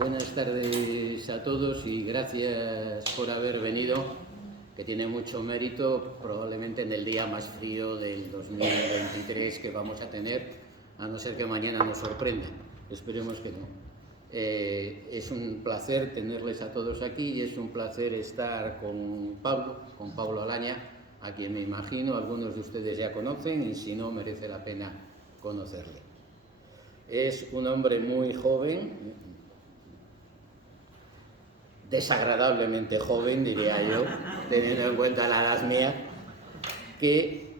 Buenas tardes a todos y gracias por haber venido, que tiene mucho mérito, probablemente en el día más frío del 2023 que vamos a tener, a no ser que mañana nos sorprenda. Esperemos que no. Es un placer tenerles a todos aquí y es un placer estar con Pablo Alaña, a quien me imagino algunos de ustedes ya conocen y si no merece la pena conocerle. Es un hombre muy joven, desagradablemente joven, diría yo, teniendo en cuenta la edad mía, que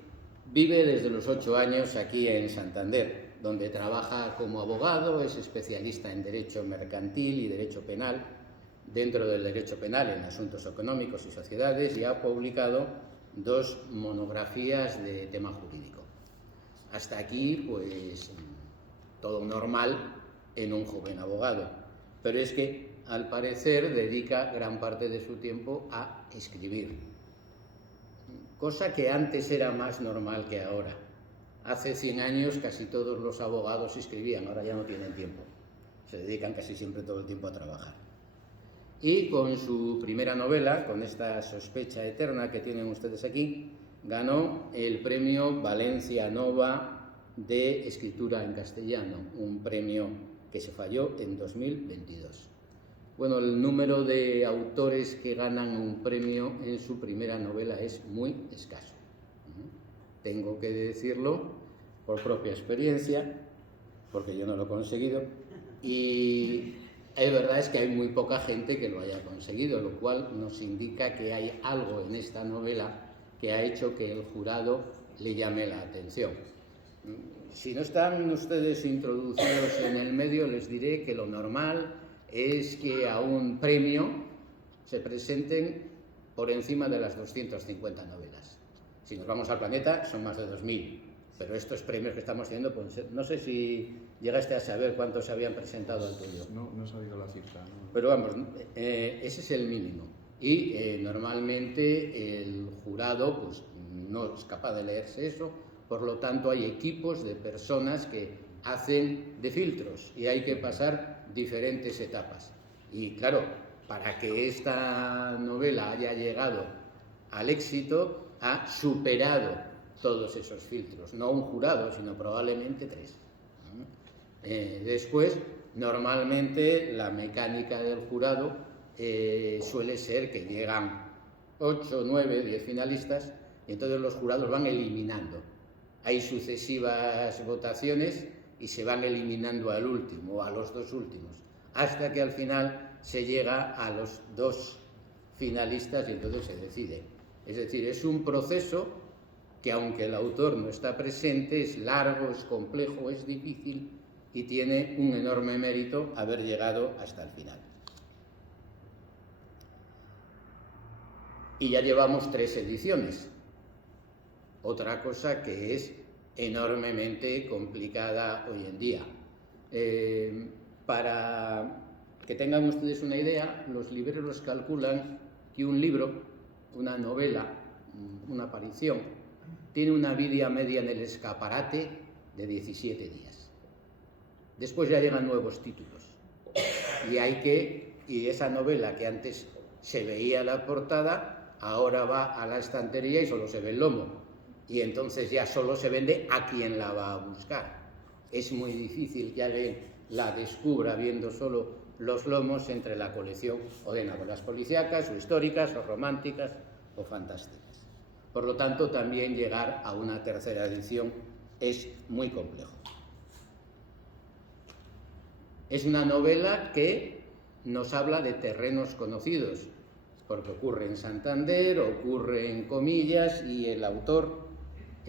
vive desde los 8 años aquí en Santander, donde trabaja como abogado, es especialista en Derecho Mercantil y Derecho Penal, dentro del Derecho Penal en Asuntos Económicos y Sociedades, y ha publicado 2 monografías de tema jurídico. Hasta aquí, pues, todo normal en un joven abogado, pero es que al parecer dedica gran parte de su tiempo a escribir, cosa que antes era más normal que ahora. Hace 100 años casi todos los abogados escribían, ahora ya no tienen tiempo, se dedican casi siempre todo el tiempo a trabajar. Y con su primera novela, con esta Sospecha Eterna que tienen ustedes aquí, ganó el premio Valencia Nova de escritura en castellano, un premio que se falló en 2022. Bueno, el número de autores que ganan un premio en su primera novela es muy escaso. Tengo que decirlo por propia experiencia, porque yo no lo he conseguido, y la verdad es que hay muy poca gente que lo haya conseguido, lo cual nos indica que hay algo en esta novela que ha hecho que el jurado le llame la atención. Si no están ustedes introducidos en el medio, les diré que lo normal es que a un premio se presenten por encima de las 250 novelas. Si nos vamos al planeta, son más de 2000, pero estos premios que estamos teniendo, pues, no sé si llegaste a saber cuántos se habían presentado al tuyo. No he sabido la cifra. No. Pero vamos, ese es el mínimo. Y normalmente el jurado pues, no es capaz de leerse eso, por lo tanto hay equipos de personas que hacen de filtros y hay que pasar diferentes etapas. Y claro, para que esta novela haya llegado al éxito, ha superado todos esos filtros, no un jurado, sino probablemente 3. Después, normalmente la mecánica del jurado suele ser que llegan 8, 9, 10 finalistas y entonces los jurados van eliminando. Hay sucesivas votaciones y se van eliminando al último o a los 2 últimos, hasta que al final se llega a los 2 finalistas y entonces se decide. Es decir, es un proceso que aunque el autor no está presente, es largo, es complejo, es difícil y tiene un enorme mérito haber llegado hasta el final. Y ya llevamos 3 ediciones. Otra cosa que es enormemente complicada hoy en día. Para que tengan ustedes una idea, los libreros calculan que un libro, una novela, una aparición, tiene una vida media en el escaparate de 17 días. Después ya llegan nuevos títulos y esa novela que antes se veía la portada, ahora va a la estantería y solo se ve el lomo. Y entonces ya solo se vende a quien la va a buscar. Es muy difícil que alguien la descubra viendo solo los lomos entre la colección o de novelas policíacas o históricas o románticas o fantásticas. Por lo tanto, también llegar a una 3ª edición es muy complejo. Es una novela que nos habla de terrenos conocidos, porque ocurre en Santander, ocurre en Comillas y el autor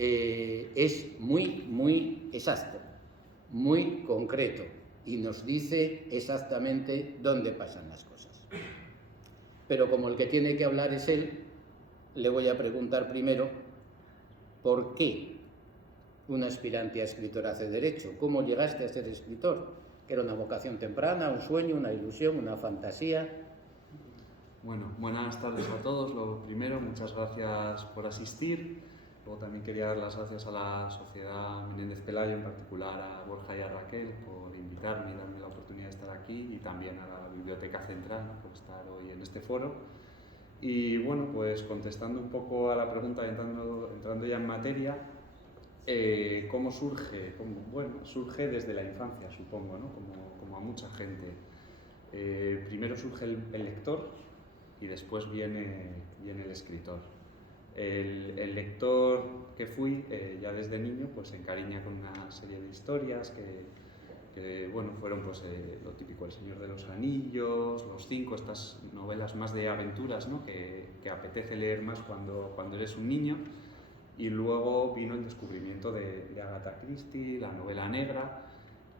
es muy exacto, muy concreto y nos dice exactamente dónde pasan las cosas. Pero como el que tiene que hablar es él, le voy a preguntar primero ¿por qué un aspirante a escritor hace derecho? ¿Cómo llegaste a ser escritor? ¿Que era una vocación temprana, un sueño, una ilusión, una fantasía? Bueno, buenas tardes a todos. Lo primero, muchas gracias por asistir, Luego también quería dar las gracias a la Sociedad Menéndez Pelayo, en particular a Borja y a Raquel, por invitarme y darme la oportunidad de estar aquí, y también a la Biblioteca Central, ¿no?, por estar hoy en este foro. Y bueno, pues contestando un poco a la pregunta, entrando ya en materia, ¿cómo surge? Bueno, surge desde la infancia, supongo, ¿no?, como a mucha gente. Primero surge el lector y después viene el escritor. El lector que fui ya desde niño pues se encariña con una serie de historias que bueno, fueron pues lo típico, El Señor de los Anillos, Los Cinco, estas novelas más de aventuras, ¿no?, que apetece leer más cuando eres un niño. Y luego vino el descubrimiento de Agatha Christie, la novela negra.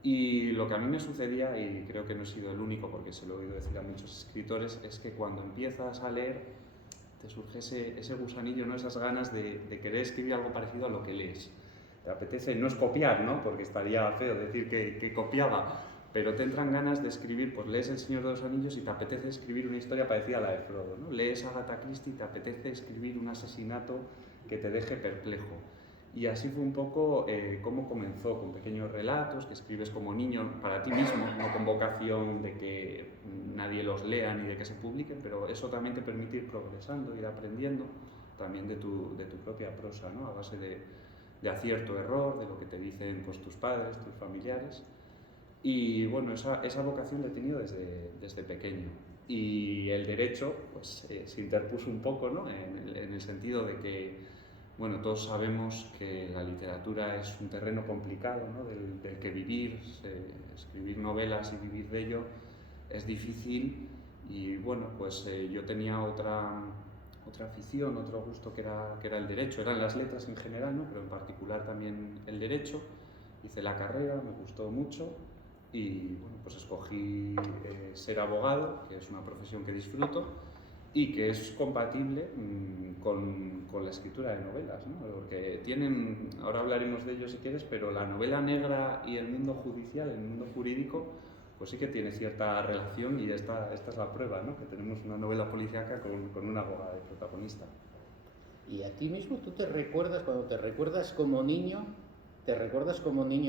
Y lo que a mí me sucedía, y creo que no he sido el único porque se lo he oído decir a muchos escritores, es que cuando empiezas a leer te surge ese gusanillo, ¿no?, esas ganas de querer escribir algo parecido a lo que lees. Te apetece, no es copiar, ¿no?, porque estaría feo decir que copiaba, pero te entran ganas de escribir, pues lees El Señor de los Anillos y te apetece escribir una historia parecida a la de Frodo, ¿no? Lees Agatha Christie y te apetece escribir un asesinato que te deje perplejo. Y así fue un poco cómo comenzó, con pequeños relatos que escribes como niño para ti mismo, no con vocación de que nadie los lea ni de que se publiquen, pero eso también te permite ir progresando, ir aprendiendo también de tu propia prosa, ¿no?, a base de acierto, error, de lo que te dicen pues, tus padres, tus familiares. Y bueno, esa vocación la he tenido desde pequeño. Y el derecho pues, se interpuso un poco, ¿no?, en el sentido de que bueno, todos sabemos que la literatura es un terreno complicado, ¿no?, del que vivir, escribir novelas y vivir de ello es difícil. Y bueno, pues yo tenía otra afición, otro gusto que era el derecho, eran las letras en general, ¿no?, pero en particular también el derecho. Hice la carrera, me gustó mucho y bueno, pues escogí ser abogado, que es una profesión que disfruto y que es compatible con la escritura de novelas, ¿no?, porque tienen, ahora hablaremos de ello si quieres, pero la novela negra y el mundo judicial, el mundo jurídico, pues sí que tiene cierta relación, y esta es la prueba, ¿no?, que tenemos una novela policíaca con una abogada de protagonista. ¿Y a ti mismo tú te recuerdas, cuando te recuerdas como niño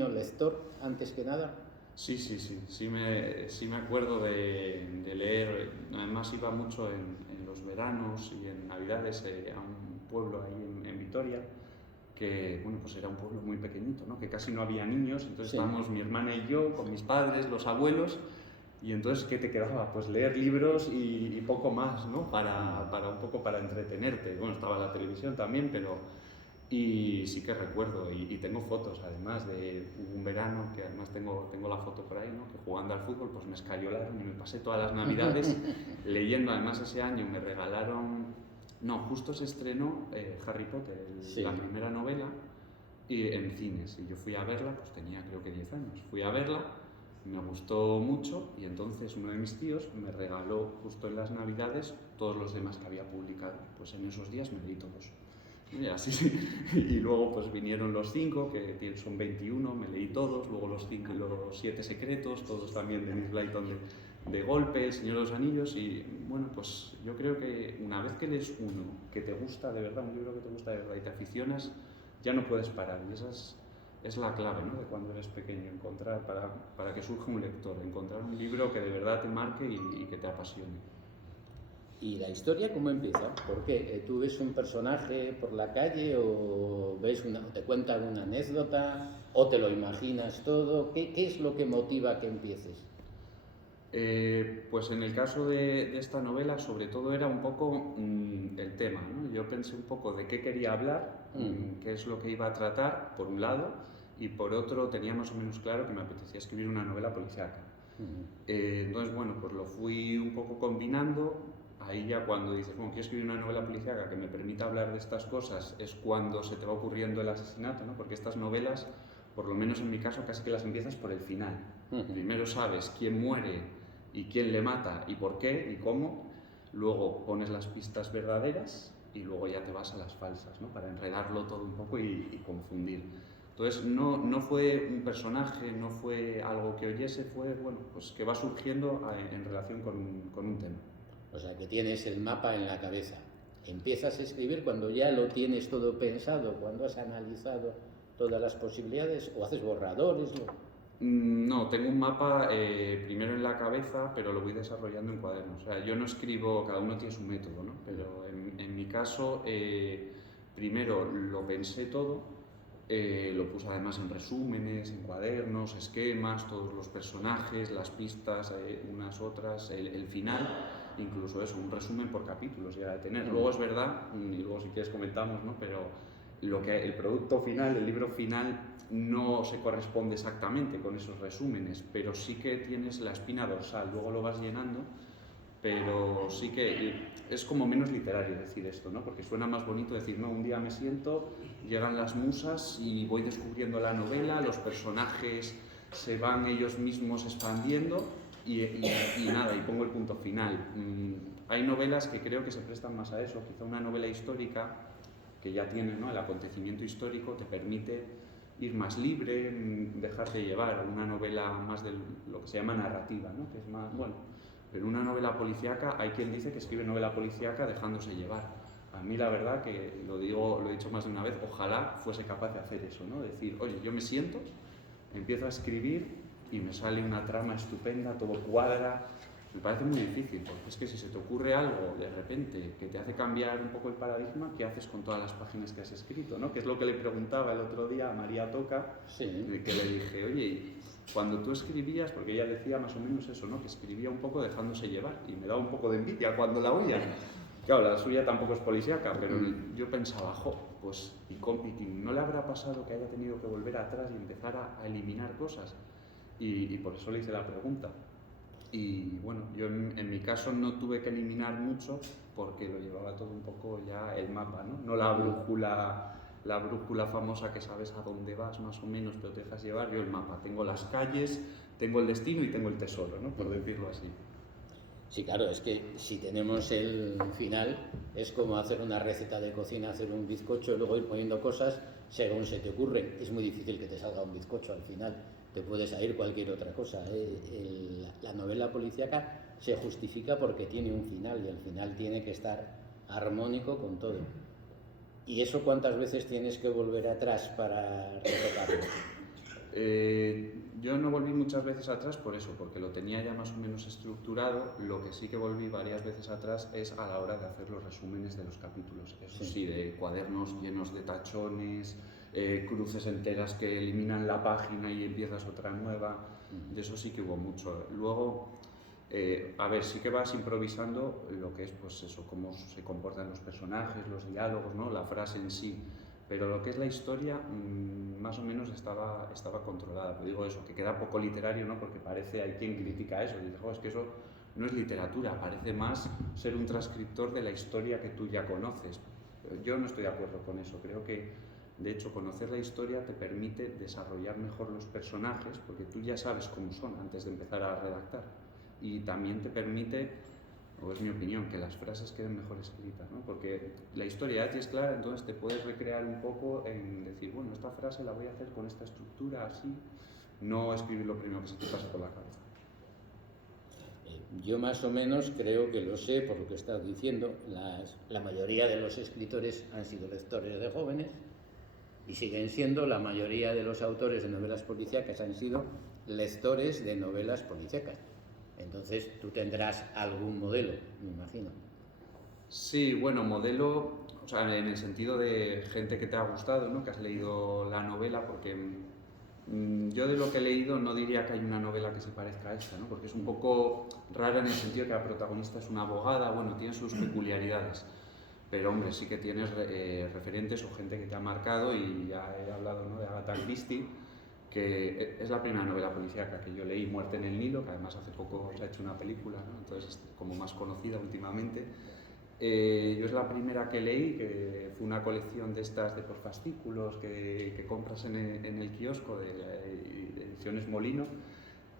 lector antes que nada? Sí me acuerdo de leer. Además iba mucho en los veranos y en Navidades a un pueblo ahí en Vitoria, que bueno, pues era un pueblo muy pequeñito, ¿no?, que casi no había niños, entonces sí, estábamos mi hermana y yo con mis padres, los abuelos, y entonces ¿qué te quedaba? Pues leer libros y poco más, ¿no?, para un poco para entretenerte. Bueno, estaba la televisión también, pero... Y sí que recuerdo, y tengo fotos además de un verano, que además tengo la foto por ahí, ¿no?, que jugando al fútbol pues me escayolaron y me pasé todas las navidades leyendo. Además ese año me regalaron, no, justo se estrenó Harry Potter, sí, la primera novela, y en cines, y yo fui a verla, pues tenía creo que 10 años, fui a verla, me gustó mucho, y entonces uno de mis tíos me regaló justo en las navidades todos los demás que había publicado. Pues en esos días me leí todos. Y así, sí. Y luego pues vinieron los 5, que son 21, me leí todos, luego los 7 secretos, todos también de Enid Blyton de golpe, El Señor de los Anillos. Y bueno, pues yo creo que una vez que lees uno que te gusta de verdad, un libro que te gusta de verdad y te aficionas, ya no puedes parar. Y esa es la clave, ¿no?, de cuando eres pequeño, encontrar, para que surja un lector, encontrar un libro que de verdad te marque y que te apasione. ¿Y la historia cómo empieza? ¿Por qué? ¿Tú ves un personaje por la calle o te cuentan una anécdota o te lo imaginas todo? ¿Qué es lo que motiva que empieces? Pues en el caso de esta novela, sobre todo era un poco el tema, ¿no? Yo pensé un poco de qué quería hablar, qué es lo que iba a tratar, por un lado, y por otro tenía más o menos claro que me apetecía escribir una novela policíaca. Entonces, bueno, pues lo fui un poco combinando. Ahí ya cuando dices, bueno, quiero escribir una novela policíaca que me permita hablar de estas cosas, es cuando se te va ocurriendo el asesinato, ¿no? Porque estas novelas, por lo menos en mi caso, casi que las empiezas por el final. Primero sabes quién muere y quién le mata y por qué y cómo, luego pones las pistas verdaderas y luego ya te vas a las falsas, ¿no?, para enredarlo todo un poco y confundir. Entonces no fue un personaje, no fue algo que oyese, fue, bueno, pues que va surgiendo en relación con un tema. O sea, que tienes el mapa en la cabeza. empiezas a escribir cuando ya lo tienes todo pensado, cuando has analizado todas las posibilidades, o haces borradores. No, tengo un mapa primero en la cabeza, pero lo voy desarrollando en cuadernos. O sea, yo no escribo, cada uno tiene su método, ¿no? Pero en mi caso, primero lo pensé todo, lo puse además en resúmenes, en cuadernos, esquemas, todos los personajes, las pistas, unas otras, el final, incluso eso, un resumen por capítulos ya de tener. Luego es verdad, y luego si quieres comentamos, ¿no? Pero el producto final, el libro final, no se corresponde exactamente con esos resúmenes, pero sí que tienes la espina dorsal, luego lo vas llenando, pero sí que es como menos literario decir esto, ¿no? Porque suena más bonito decir, no, un día me siento, llegan las musas y voy descubriendo la novela, los personajes se van ellos mismos expandiendo y nada, y pongo el punto final. Hay novelas que creo que se prestan más a eso, quizá una novela histórica que ya tiene, ¿no? El acontecimiento histórico te permite ir más libre, dejarte llevar. Una novela más de lo que se llama narrativa, ¿no? Que es más, bueno, pero una novela policíaca, hay quien dice que escribe novela policíaca dejándose llevar. A mí la verdad que lo digo, lo he dicho más de una vez, ojalá fuese capaz de hacer eso, ¿no? Decir, oye, yo me siento, empiezo a escribir y me sale una trama estupenda, todo cuadra. Me parece muy difícil, porque es que si se te ocurre algo de repente que te hace cambiar un poco el paradigma, ¿qué haces con todas las páginas que has escrito, ¿no? Que es lo que le preguntaba el otro día a María Toca, Sí. Que le dije, oye, cuando tú escribías, porque ella decía más o menos eso, ¿no? Que escribía un poco dejándose llevar, y me daba un poco de envidia cuando la oía. Claro, la suya tampoco es policíaca, pero yo pensaba, pues, ¿y no le habrá pasado que haya tenido que volver atrás y empezar a eliminar cosas? Y por eso le hice la pregunta. Y bueno, yo en mi caso no tuve que eliminar mucho porque lo llevaba todo un poco ya el mapa, ¿no? No la brújula famosa que sabes a dónde vas más o menos, pero te dejas llevar. Yo el mapa, tengo las calles, tengo el destino y tengo el tesoro, ¿no? Por decirlo así. Sí, claro, es que si tenemos el final, es como hacer una receta de cocina, hacer un bizcocho, luego ir poniendo cosas según se te ocurre. Es muy difícil que te salga un bizcocho al final, te puede salir cualquier otra cosa. La novela policíaca se justifica porque tiene un final y el final tiene que estar armónico con todo. ¿Y eso cuántas veces tienes que volver atrás para retocarlo? Yo no volví muchas veces atrás por eso, porque lo tenía ya más o menos estructurado. Lo que sí que volví varias veces atrás es a la hora de hacer los resúmenes de los capítulos. Eso sí, de cuadernos llenos de tachones, cruces enteras que eliminan la página y empiezas otra nueva. De eso sí que hubo mucho. Luego, a ver, sí que vas improvisando lo que es, pues eso, cómo se comportan los personajes, los diálogos, ¿no? La frase en sí. Pero lo que es la historia, más o menos estaba controlada. Pero digo eso, que queda poco literario, ¿no? Porque hay quien critica eso, y dice, es que eso no es literatura, parece más ser un transcriptor de la historia que tú ya conoces. Yo no estoy de acuerdo con eso, creo que, de hecho, conocer la historia te permite desarrollar mejor los personajes, porque tú ya sabes cómo son antes de empezar a redactar. Y también te permite, o es mi opinión, que las frases queden mejor escritas, ¿no? Porque la historia ya tienes clara, entonces te puedes recrear un poco en decir, bueno, esta frase la voy a hacer con esta estructura, así, no escribir lo primero que se te pasa por la cabeza. Yo más o menos creo que lo sé por lo que estás diciendo. La mayoría de los escritores han sido lectores de jóvenes y siguen siendo. La mayoría de los autores de novelas policíacas han sido lectores de novelas policíacas. Entonces tú tendrás algún modelo, me imagino. Sí, bueno, modelo, o sea, en el sentido de gente que te ha gustado, ¿no? Que has leído la novela, porque yo de lo que he leído no diría que hay una novela que se parezca a esta, ¿no? Porque es un poco rara en el sentido que la protagonista es una abogada, bueno, tiene sus peculiaridades. Pero hombre, sí que tienes referentes o gente que te ha marcado, y ya he hablado, ¿no? De Agatha Christie, que es la primera novela policíaca que yo leí, Muerte en el Nilo, que además hace poco se ha hecho una película, ¿no? Entonces es como más conocida últimamente. Yo es la primera que leí, que fue una colección de estas de por fascículos que compras en el kiosco de Ediciones Molino,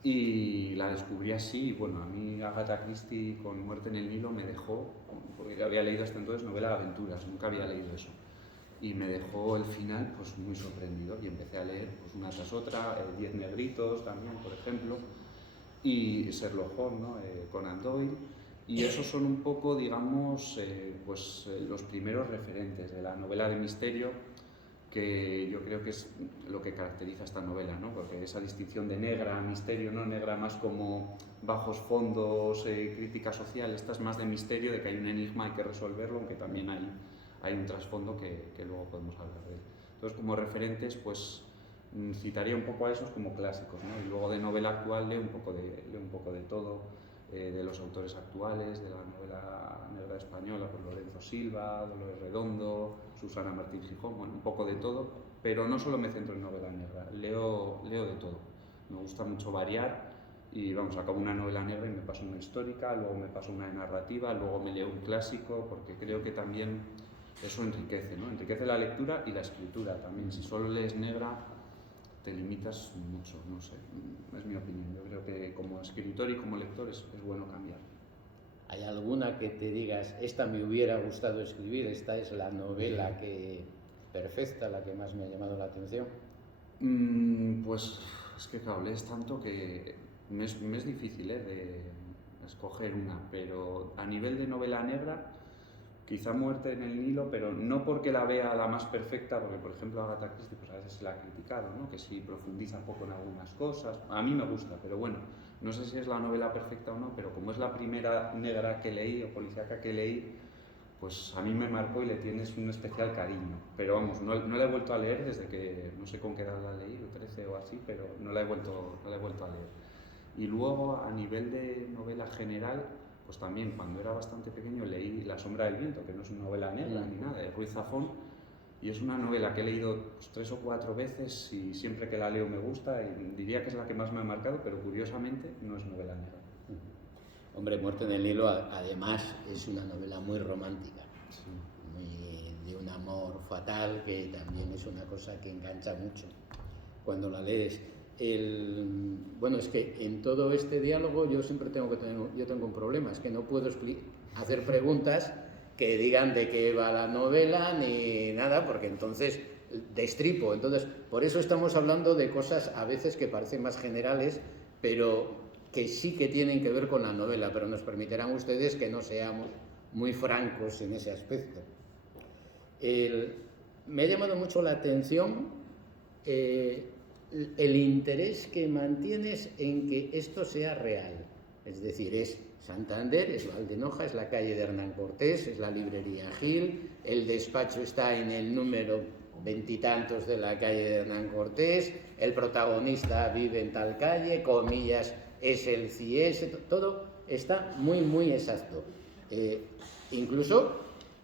y la descubrí así. Y bueno, a mí Agatha Christie con Muerte en el Nilo me dejó, porque yo había leído hasta entonces novela de aventuras, nunca había leído eso, y me dejó el final pues muy sorprendido, y empecé a leer pues una tras otra, 10 negritos también, por ejemplo, y Sherlock Holmes, ¿no? Conan Doyle, Y esos son un poco, digamos, los primeros referentes de la novela de misterio, que yo creo que es lo que caracteriza esta novela, ¿no? Porque esa distinción de negra a misterio, no negra más como bajos fondos, crítica social, esta es más de misterio, de que hay un enigma, hay que resolverlo, aunque también hay un trasfondo que luego podemos hablar de él. Entonces, como referentes, pues citaría un poco a esos como clásicos, ¿no? Y luego de novela actual leo un poco de todo, de los autores actuales, de la novela negra española, pues Lorenzo Silva, Dolores Redondo, Susana Martín Gijón, bueno, un poco de todo, pero no solo me centro en novela negra, leo de todo. Me gusta mucho variar y vamos, acabo una novela negra y me paso una histórica, luego me paso una de narrativa, luego me leo un clásico, porque creo que también eso enriquece, ¿no? Enriquece la lectura y la escritura también. Si solo lees negra, te limitas mucho, no sé, es mi opinión. Yo creo que como escritor y como lector es bueno cambiar. ¿Hay alguna que te digas, esta me hubiera gustado escribir, esta es la novela que perfecta, la que más me ha llamado la atención? Pues es que claro, lees tanto que me es difícil de escoger una, pero a nivel de novela negra, quizá Muerte en el Nilo, pero no porque la vea la más perfecta, porque por ejemplo Agatha Christie pues a veces se la ha criticado, ¿no? Que sí profundiza un poco en algunas cosas, a mí me gusta, pero bueno, no sé si es la novela perfecta o no, pero como es la primera negra que leí o policíaca que leí, pues a mí me marcó y le tienes un especial cariño, pero vamos, no la he vuelto a leer desde que, no sé con qué edad la leí, o 13 o así, pero no la he vuelto a leer. Y luego a nivel de novela general, pues también cuando era bastante pequeño leí La sombra del viento, que no es una novela negra ni nada, de Ruiz Zafón, y es una novela que he leído pues, 3 o 4 veces y siempre que la leo me gusta y diría que es la que más me ha marcado, pero curiosamente no es novela negra. Hombre, Muerte en el Nilo además es una novela muy romántica, sí. de un amor fatal, que también es una cosa que engancha mucho cuando la lees. Bueno, es que en todo este diálogo yo siempre tengo un problema, es que no puedo hacer preguntas que digan de qué va la novela ni nada, porque entonces destripo. Entonces, por eso estamos hablando de cosas a veces que parecen más generales, pero que sí que tienen que ver con la novela, pero nos permitirán ustedes que no seamos muy francos en ese aspecto. Me ha llamado mucho la atención el interés que mantienes en que esto sea real. Es decir, es Santander, es Valdenoja, es la calle de Hernán Cortés, es la librería Gil, el despacho está en el número veintitantos de la calle de Hernán Cortés, el protagonista vive en tal calle, comillas, es el CIES, todo está muy, muy exacto. Incluso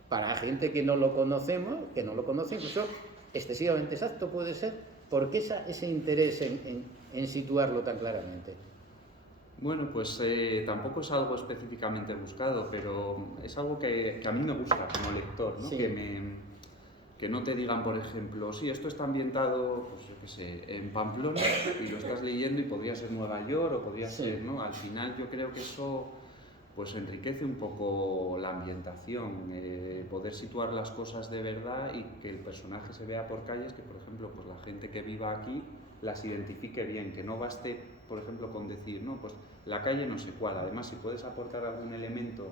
para gente que no lo conoce, incluso excesivamente exacto puede ser. ¿Por qué ese interés en situarlo tan claramente? Bueno, pues tampoco es algo específicamente buscado, pero es algo que a mí me gusta como lector, ¿no? Sí. Que no te digan, por ejemplo, sí, esto está ambientado, pues yo qué sé, en Pamplona y lo estás leyendo y podría ser Nueva York o podría ser, ¿no? Al final yo creo que eso pues enriquece un poco la ambientación, poder situar las cosas de verdad y que el personaje se vea por calles, que por ejemplo pues la gente que viva aquí las identifique bien, que no baste por ejemplo con decir, no, pues la calle no sé cuál, además si puedes aportar algún elemento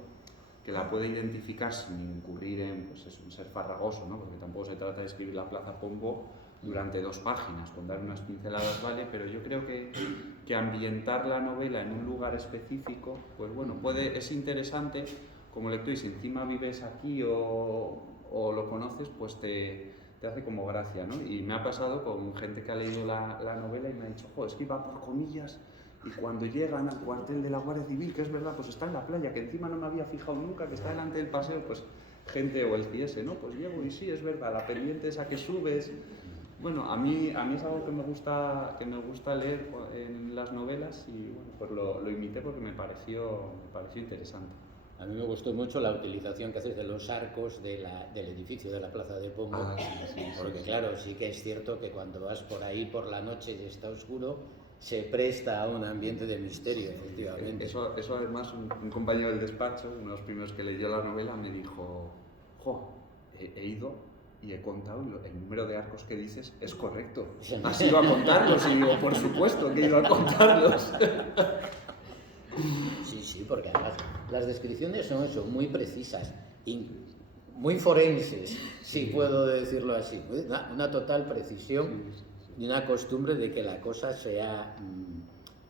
que la pueda identificar sin incurrir en pues eso, un ser farragoso, ¿no? Porque tampoco se trata de escribir la Plaza Pombo durante 2 páginas, con dar unas pinceladas vale, pero yo creo que ambientar la novela en un lugar específico, pues bueno, es interesante como lector, y si encima vives aquí o lo conoces, pues te hace como gracia, ¿no? Y me ha pasado con gente que ha leído la novela y me ha dicho, es que iba por comillas y cuando llegan al cuartel de la Guardia Civil, que es verdad, pues está en la playa, que encima no me había fijado nunca, que está delante del paseo, pues gente o el CIES, ¿no? Pues llego y sí, es verdad, la pendiente esa que subes. Bueno, a mí es algo que me gusta leer en las novelas y bueno, pues lo imité porque me pareció interesante. A mí me gustó mucho la utilización que haces de los arcos del edificio de la Plaza de Pombo, porque claro, sí que es cierto que cuando vas por ahí por la noche y está oscuro, se presta a un ambiente de misterio, efectivamente. Eso además, un compañero del despacho, uno de los primeros que leyó la novela, me dijo, he ido y he contado el número de arcos que dices es correcto. ¿Has ido a contarlos? Y digo, por supuesto que he ido a contarlos. Sí, sí, porque además las descripciones son eso, muy precisas, muy forenses, si puedo decirlo así. Una total precisión y una costumbre de que la cosa sea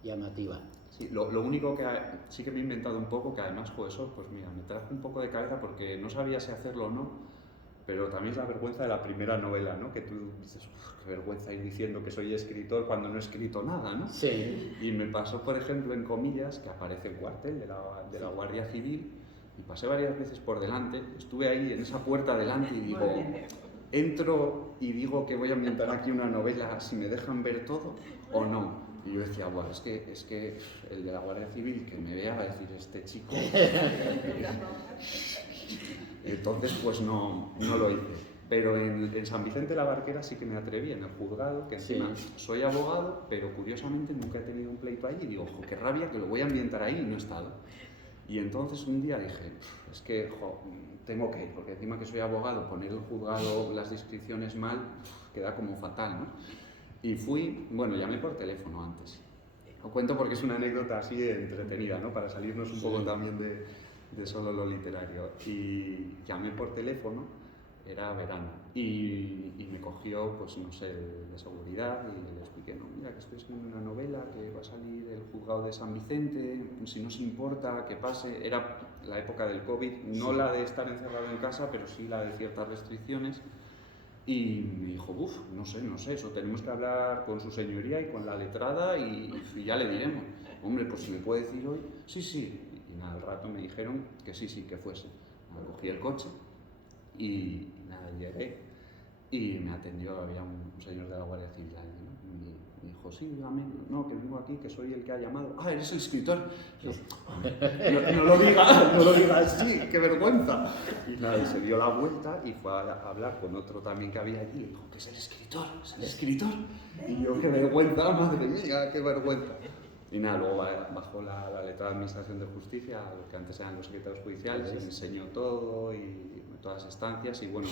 llamativa. Sí, lo único que sí que me he inventado un poco, que además, pues eso, pues mira, me trajo un poco de cabeza porque no sabía si hacerlo o no, pero también es la vergüenza de la primera novela, ¿no? Que tú dices, qué vergüenza ir diciendo que soy escritor cuando no he escrito nada, ¿no? Sí. Y me pasó, por ejemplo, en Comillas, que aparece el cuartel de la Guardia Civil, y pasé varias veces por delante, estuve ahí en esa puerta delante y digo, entro y digo que voy a ambientar aquí una novela si me dejan ver todo o no. Y yo decía, bueno, es que el de la Guardia Civil que me vea va a decir, este chico... Entonces, pues no lo hice. Pero en San Vicente de la Barquera sí que me atreví, en el juzgado, que encima soy abogado, pero curiosamente nunca he tenido un pleito ahí. Y digo, ojo, qué rabia que lo voy a ambientar ahí y no he estado. Y entonces un día dije, es que tengo que ir, porque encima que soy abogado, poner el juzgado las descripciones mal, queda como fatal, ¿no? Y fui, bueno, llamé por teléfono antes. Lo cuento porque es una anécdota así entretenida, ¿no? Para salirnos un poco también de solo lo literario. Y llamé por teléfono, era verano, y me cogió, pues no sé, de seguridad, y le expliqué, no, mira, que estoy escribiendo una novela, que va a salir del juzgado de San Vicente, si no os importa, que pase. Era la época del COVID, no la de estar encerrado en casa, pero sí la de ciertas restricciones. Y me dijo, no sé, eso tenemos que hablar con su señoría y con la letrada y ya le diremos. Hombre, pues si me puede decir hoy, sí. Y nada, al rato me dijeron que sí, que fuese. Cogí el coche y nada, llegué y me atendió, había un señor de la Guardia Civil ahí, ¿no? Y me dijo, sí, dígame, no, que vengo aquí, que soy el que ha llamado. Ah, eres el escritor. Yo, no lo digas así, qué vergüenza. Y nada, y se dio la vuelta y fue a hablar con otro también que había allí y dijo, que es el escritor. Y yo, qué vergüenza, madre mía, qué vergüenza. Y nada, luego bajó la letra de Administración de Justicia, lo que antes eran los secretarios judiciales, y me enseñó todo y todas las estancias. Y bueno,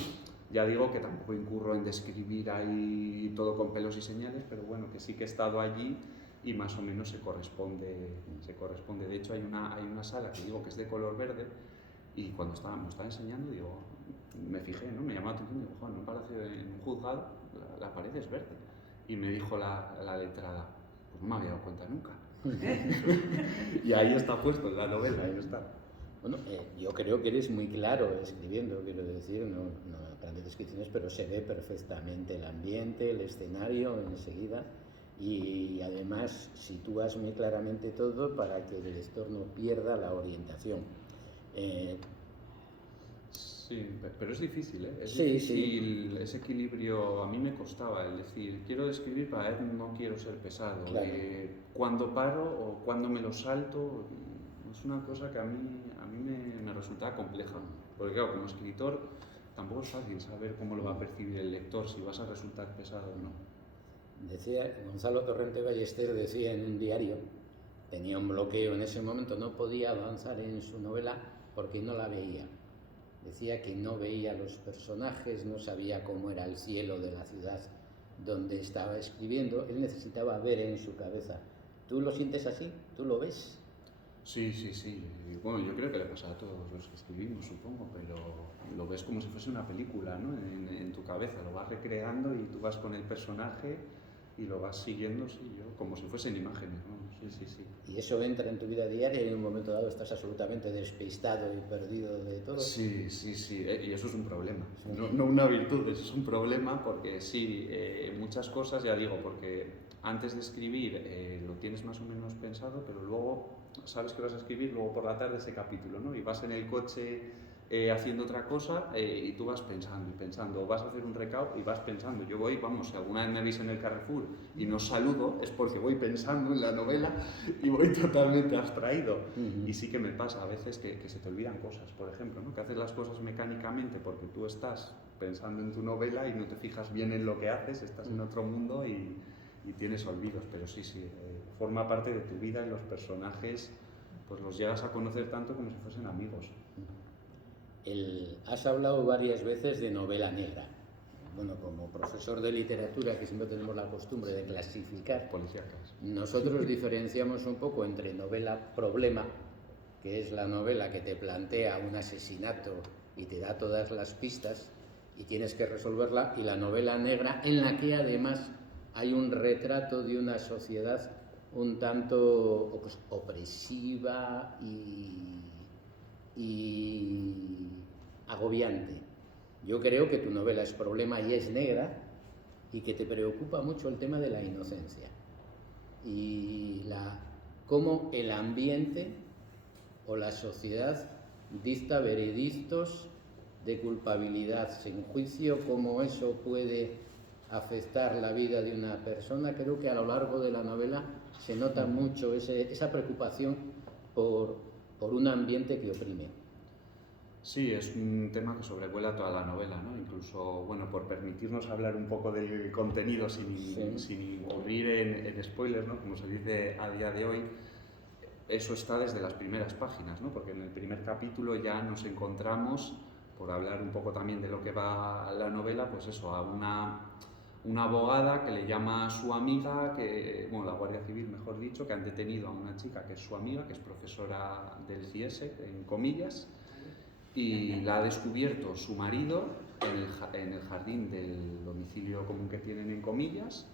ya digo que tampoco incurro en describir ahí todo con pelos y señales, pero bueno, que sí que he estado allí y más o menos se corresponde. De hecho, hay una sala que digo que es de color verde y cuando me estaba enseñando, digo, me fijé, ¿no? Me llamó la atención, digo, Juan, en un palacio, en un juzgado, la pared es verde. Y me dijo la letrada, pues no me había dado cuenta nunca. Y ahí está puesto en la novela, ahí está. Bueno, yo creo que eres muy claro escribiendo, quiero decir, no grandes descripciones, pero se ve perfectamente el ambiente, el escenario enseguida, y además sitúas muy claramente todo para que el lector no pierda la orientación. Sí, pero es difícil, ¿eh? Sí. Difícil, ese equilibrio a mí me costaba, el decir, quiero describir, para él no quiero ser pesado. Claro. Cuando paro o cuando me lo salto, es una cosa que a mí me resulta compleja. Porque claro, como escritor tampoco es fácil saber cómo lo va a percibir el lector, si vas a resultar pesado o no. Decía, Gonzalo Torrente Ballester decía en un diario, tenía un bloqueo en ese momento, no podía avanzar en su novela porque no la veía. Decía que no veía los personajes, no sabía cómo era el cielo de la ciudad donde estaba escribiendo, él necesitaba ver en su cabeza. ¿Tú lo sientes así? ¿Tú lo ves? Sí. Bueno, yo creo que le pasa a todos los que escribimos, supongo, pero lo ves como si fuese una película, ¿no? En tu cabeza, lo vas recreando y tú vas con el personaje y lo vas siguiendo, como si fuesen imágenes, ¿no? Sí. ¿Y eso entra en tu vida diaria y en un momento dado estás absolutamente despistado y perdido de todo? Sí, y eso es un problema, no una virtud, eso es un problema porque muchas cosas, ya digo, porque antes de escribir lo tienes más o menos pensado, pero luego sabes que vas a escribir luego por la tarde ese capítulo, ¿no? Y vas en el coche haciendo otra cosa y tú vas pensando, o vas a hacer un recao y vas pensando. Yo voy, si alguna vez me veis en el Carrefour y no saludo, es porque voy pensando en la novela y voy totalmente abstraído. Y sí que me pasa a veces que se te olvidan cosas, por ejemplo, ¿no? Que haces las cosas mecánicamente porque tú estás pensando en tu novela y no te fijas bien en lo que haces, estás en otro mundo y tienes olvidos, pero sí, forma parte de tu vida y los personajes pues los llegas a conocer tanto como si fuesen amigos. Has hablado varias veces de novela negra. bueno, como profesor de literatura, que siempre tenemos la costumbre de clasificar, Policíacas. nosotros diferenciamos un poco entre novela problema, que es la novela que te plantea un asesinato y te da todas las pistas y tienes que resolverla, y la novela negra, en la que además hay un retrato de una sociedad un tanto opresiva y agobiante. Yo creo que tu novela es problema y es negra, y que te preocupa mucho el tema de la inocencia y cómo el ambiente o la sociedad dicta veredictos de culpabilidad sin juicio, cómo eso puede afectar la vida de una persona. Creo que a lo largo de la novela se nota mucho esa preocupación por un ambiente que oprime. Sí, es un tema que sobrevuela toda la novela, ¿no? Incluso, bueno, por permitirnos hablar un poco del contenido sin incurrir en spoilers, ¿no? Como se dice a día de hoy, eso está desde las primeras páginas, ¿no? Porque en el primer capítulo ya nos encontramos, por hablar un poco también de lo que va la novela, pues eso, a una abogada que le llama a su amiga, la Guardia Civil, mejor dicho, que han detenido a una chica que es su amiga, que es profesora del CIES, en comillas, y la ha descubierto su marido en el jardín del domicilio común que tienen, en comillas,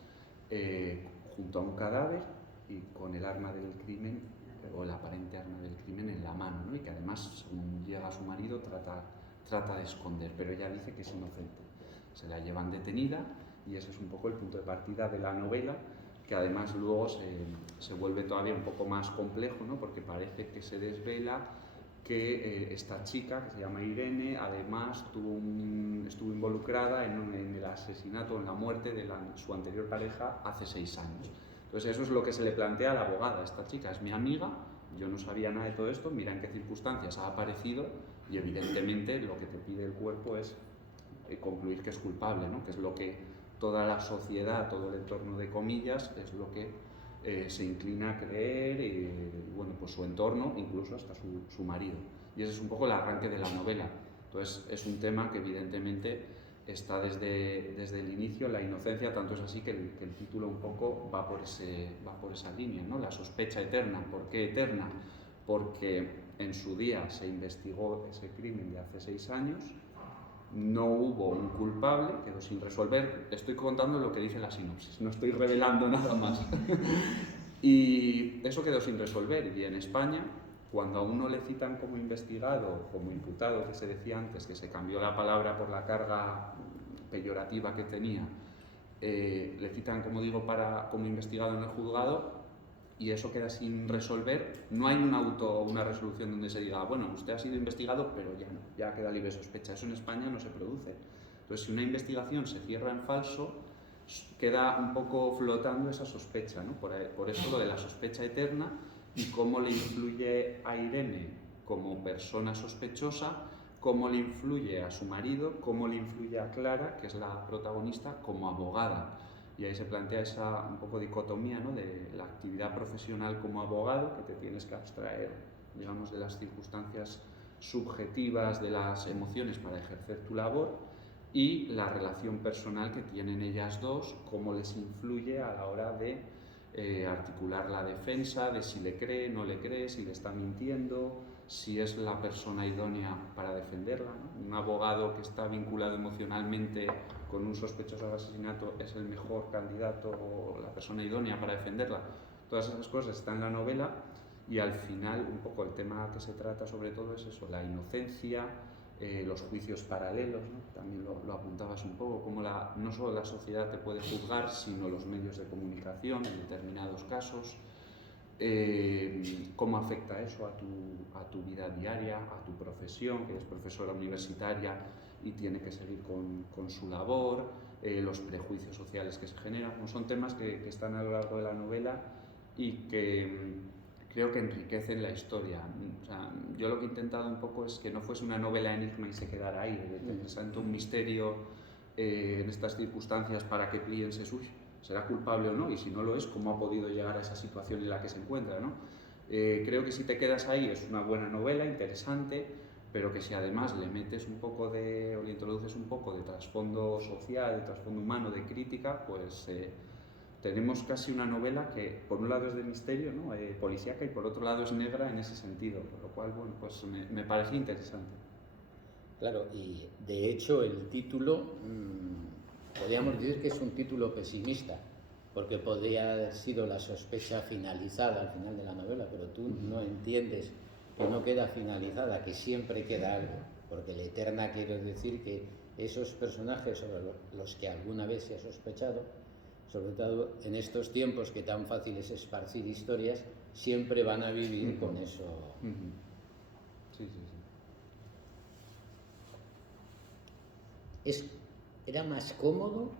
junto a un cadáver y con el arma del crimen, o el aparente arma del crimen, en la mano, ¿no? Y que además, según llega su marido, trata de esconder, pero ella dice que es inocente. Se la llevan detenida, y ese es un poco el punto de partida de la novela, que además luego se vuelve todavía un poco más complejo, ¿no? Porque parece que se desvela que esta chica, que se llama Irene, además estuvo involucrada en el asesinato, en la muerte de su anterior pareja hace 6 años. Entonces eso es lo que se le plantea a la abogada: esta chica es mi amiga, yo no sabía nada de todo esto, mira en qué circunstancias ha aparecido, y evidentemente lo que te pide el cuerpo es concluir que es culpable, ¿no? Que es lo que toda la sociedad, todo el entorno de comillas, es lo que se inclina a creer, y bueno, pues su entorno, incluso hasta su marido. Y ese es un poco el arranque de la novela. Entonces es un tema que evidentemente está desde el inicio, la inocencia, tanto es así que el título un poco va por esa línea, ¿no? La sospecha eterna. ¿Por qué eterna? Porque en su día se investigó ese crimen de hace 6 años, no hubo un culpable, quedó sin resolver. Estoy contando lo que dice la sinopsis, no estoy revelando nada más. Y eso quedó sin resolver, y en España, cuando a uno le citan como investigado, como imputado, que se decía antes, que se cambió la palabra por la carga peyorativa que tenía, le citan, como digo, como investigado en el juzgado, y eso queda sin resolver. No hay una resolución donde se diga, bueno, usted ha sido investigado, pero ya no, ya queda libre sospecha. Eso en España no se produce. Entonces, si una investigación se cierra en falso, queda un poco flotando esa sospecha, ¿no? Por eso lo de la sospecha eterna, y cómo le influye a Irene como persona sospechosa, cómo le influye a su marido, cómo le influye a Clara, que es la protagonista, como abogada. Y ahí se plantea esa un poco dicotomía, ¿no? De la actividad profesional como abogado, que te tienes que abstraer, digamos, de las circunstancias subjetivas, de las emociones, para ejercer tu labor, y la relación personal que tienen ellas dos, cómo les influye a la hora de articular la defensa, de si le cree, no le cree, si le está mintiendo, si es la persona idónea para defenderla, ¿no? Un abogado que está vinculado emocionalmente con un sospechoso de asesinato es el mejor candidato, o la persona idónea para defenderla. Todas esas cosas están en la novela, y al final un poco el tema que se trata sobre todo es eso: la inocencia, los juicios paralelos, ¿no? También lo apuntabas un poco, cómo no solo la sociedad te puede juzgar, sino los medios de comunicación en determinados casos, cómo afecta eso a tu vida diaria, a tu profesión, que es profesora universitaria y tiene que seguir con su labor, los prejuicios sociales que se generan. Son temas que están a lo largo de la novela y que creo que enriquecen la historia. O sea, yo lo que he intentado un poco es que no fuese una novela enigma y se quedara ahí, de que presenta un misterio en estas circunstancias para que pienses, uy, ¿será culpable o no? Y si no lo es, ¿cómo ha podido llegar a esa situación en la que se encuentra, ¿no? Creo que si te quedas ahí es una buena novela, interesante, pero que si además le metes un poco de, o le introduces un poco de trasfondo social, de trasfondo humano, de crítica, pues tenemos casi una novela que por un lado es de misterio, ¿no? Policíaca, y por otro lado es negra en ese sentido, por lo cual, bueno, pues me pareció interesante. Claro, y de hecho el título, podríamos decir que es un título pesimista, porque podría haber sido la sospecha finalizada al final de la novela, pero tú no entiendes que no queda finalizada, que siempre queda algo, porque la eterna quiero decir que esos personajes sobre los que alguna vez se ha sospechado, sobre todo en estos tiempos que tan fácil es esparcir historias, siempre van a vivir con eso. Sí, sí, sí. ¿Era más cómodo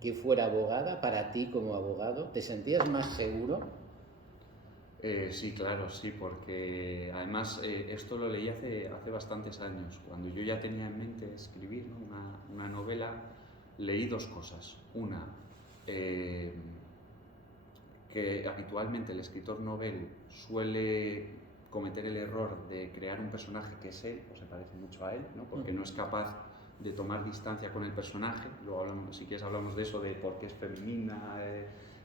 que fuera abogada para ti como abogado? ¿Te sentías más seguro? Sí, claro, sí, porque además esto lo leí hace bastantes años. Cuando yo ya tenía en mente escribir, ¿no? una novela, leí dos cosas. Una, que habitualmente el escritor novel suele cometer el error de crear un personaje que es él, o se parece mucho a él, ¿no? Porque no es capaz de tomar distancia con el personaje. Luego hablamos, si quieres hablamos de eso, de por qué es femenina,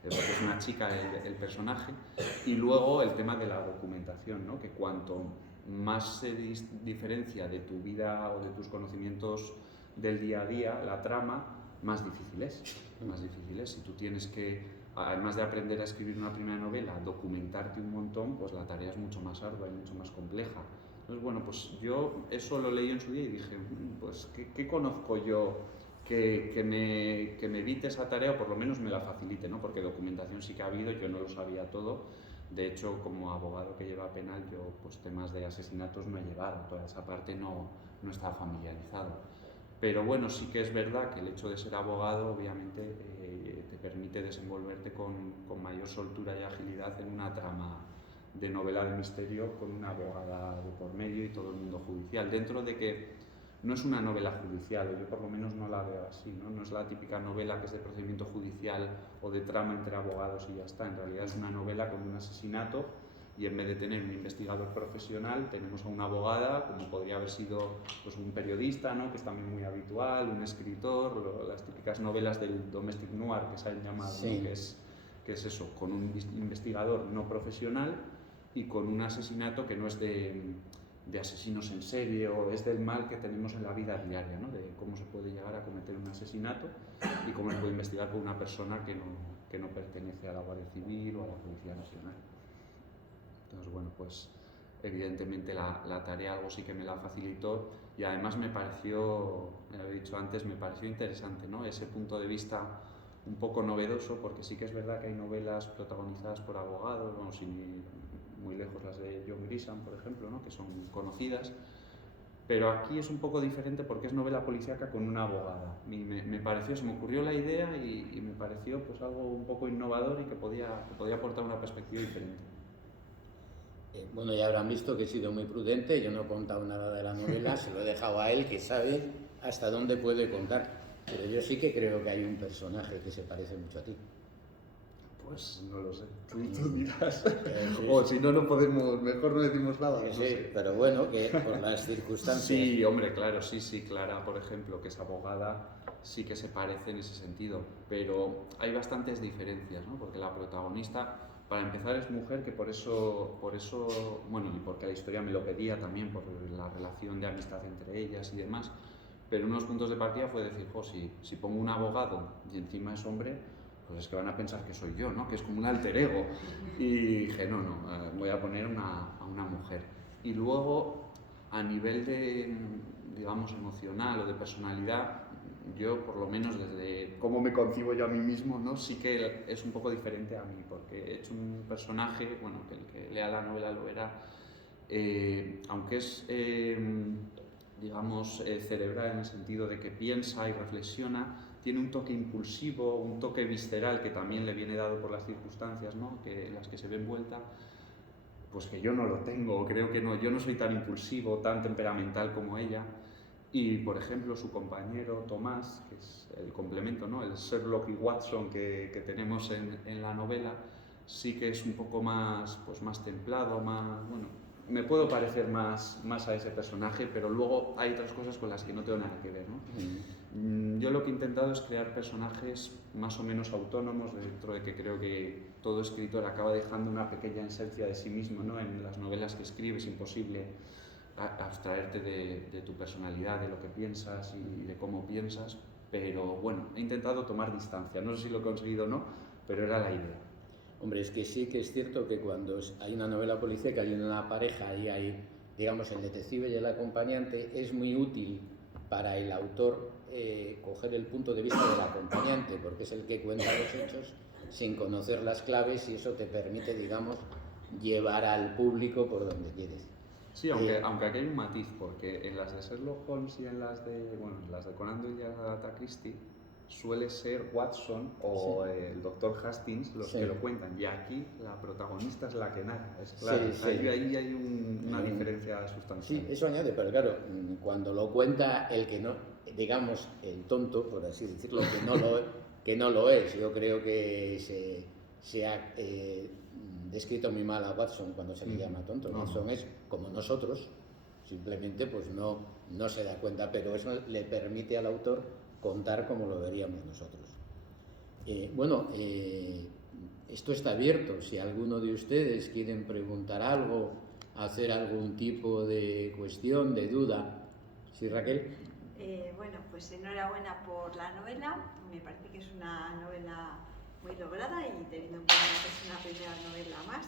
porque es una chica el personaje. Y luego el tema de la documentación, ¿no? Que cuanto más se diferencia de tu vida o de tus conocimientos del día a día, la trama, más difícil es. Más difícil es. Si tú tienes que, además de aprender a escribir una primera novela, documentarte un montón, pues la tarea es mucho más ardua y mucho más compleja. Entonces, bueno, pues yo eso lo leí en su día y dije, pues, ¿qué conozco yo que me evite esa tarea o por lo menos me la facilite, ¿no? Porque documentación sí que ha habido, yo no lo sabía todo. De hecho, como abogado que lleva penal, yo pues temas de asesinatos no he llevado, toda esa parte no estaba familiarizado. Pero bueno, sí que es verdad que el hecho de ser abogado obviamente te permite desenvolverte con mayor soltura y agilidad en una trama de novela de misterio con una abogada de por medio y todo el mundo judicial. Dentro de que no es una novela judicial, o yo por lo menos no la veo así, ¿no? No es la típica novela que es de procedimiento judicial o de trama entre abogados y ya está. En realidad es una novela con un asesinato y en vez de tener un investigador profesional tenemos a una abogada, como podría haber sido pues, un periodista, ¿no? Que es también muy habitual, un escritor, las típicas novelas del domestic noir que se han llamado, sí. ¿no? que es eso, con un investigador no profesional y con un asesinato que no es de asesinos en serie o es del mal que tenemos en la vida diaria, ¿no? De cómo se puede llegar a cometer un asesinato y cómo se puede investigar por una persona que no pertenece a la Guardia Civil o a la Policía Nacional. Entonces, bueno, pues evidentemente la tarea algo sí que me la facilitó y además me pareció, ya lo he dicho antes, me pareció interesante, ¿no? Ese punto de vista un poco novedoso, porque sí que es verdad que hay novelas protagonizadas por abogados, vamos, sin ir muy lejos las de John Grisham, por ejemplo, ¿no? Que son conocidas, pero aquí es un poco diferente porque es novela policíaca con una abogada. Y me pareció, se me ocurrió la idea y me pareció pues algo un poco innovador y que podía aportar una perspectiva diferente. Bueno, ya habrán visto que he sido muy prudente, yo no he contado nada de la novela, se lo he dejado a él, que sabe hasta dónde puede contar. Pero yo sí que creo que hay un personaje que se parece mucho a ti. Pues no lo sé, tú dirás. O si no, no podemos, mejor no decimos nada. Sí, no sé. pero bueno, que por las circunstancias... Sí, hombre, claro, sí, Clara, por ejemplo, que es abogada, sí que se parece en ese sentido, pero hay bastantes diferencias, ¿no? Porque la protagonista, para empezar, es mujer, que por eso, bueno, y porque la historia me lo pedía también, por la relación de amistad entre ellas y demás, pero unos puntos de partida fue decir, si pongo un abogado y encima es hombre, pues es que van a pensar que soy yo, ¿no? Que es como un alter ego. Y dije, no, voy a poner a una mujer. Y luego, a nivel de, digamos, emocional o de personalidad, yo, por lo menos desde cómo me concibo yo a mí mismo, ¿no? Sí que es un poco diferente a mí, porque he hecho un personaje, bueno, que el que lea la novela lo verá, aunque es, digamos, cerebral en el sentido de que piensa y reflexiona, tiene un toque impulsivo, un toque visceral que también le viene dado por las circunstancias, ¿no? En las que se ve envuelta, pues que yo no lo tengo, creo que no, yo no soy tan impulsivo, tan temperamental como ella. Y, por ejemplo, su compañero Tomás, que es el complemento, ¿no? El Sherlock y Watson que tenemos en la novela, sí que es un poco más, pues más templado, más, bueno, me puedo parecer más a ese personaje, pero luego hay otras cosas con las que no tengo nada que ver, ¿no? Yo lo que he intentado es crear personajes más o menos autónomos, dentro de que creo que todo escritor acaba dejando una pequeña esencia de sí mismo, ¿no? En las novelas que escribe es imposible abstraerte de tu personalidad, de lo que piensas y de cómo piensas, pero bueno, he intentado tomar distancia, no sé si lo he conseguido o no, pero era la idea. Hombre, es que sí que es cierto que cuando hay una novela policíaca, hay una pareja y hay, digamos, el detective y el acompañante, es muy útil para el autor coger el punto de vista del acompañante, porque es el que cuenta los hechos sin conocer las claves y eso te permite, digamos, llevar al público por donde quieres. Sí, aunque aquí hay un matiz, porque en las de Sherlock Holmes y en las de Conan Doyle y Agatha Christie suele ser Watson o sí, el doctor Hastings los sí, que lo cuentan, y aquí la protagonista es la que narra, es claro, sí, sí. Ahí hay una diferencia sustancial. Sí, eso añade, pero claro, cuando lo cuenta el que no, digamos, el tonto, por así decirlo, que no lo es, yo creo que se ha descrito muy mal a Watson cuando se le llama tonto. Watson es como nosotros, simplemente pues no se da cuenta, pero eso le permite al autor contar como lo veríamos nosotros. Esto está abierto. Si alguno de ustedes quieren preguntar algo, hacer algún tipo de cuestión, de duda. ¿Sí, Raquel? Bueno, pues enhorabuena por la novela. Me parece que es una novela muy lograda y teniendo en cuenta que es una primera novela más.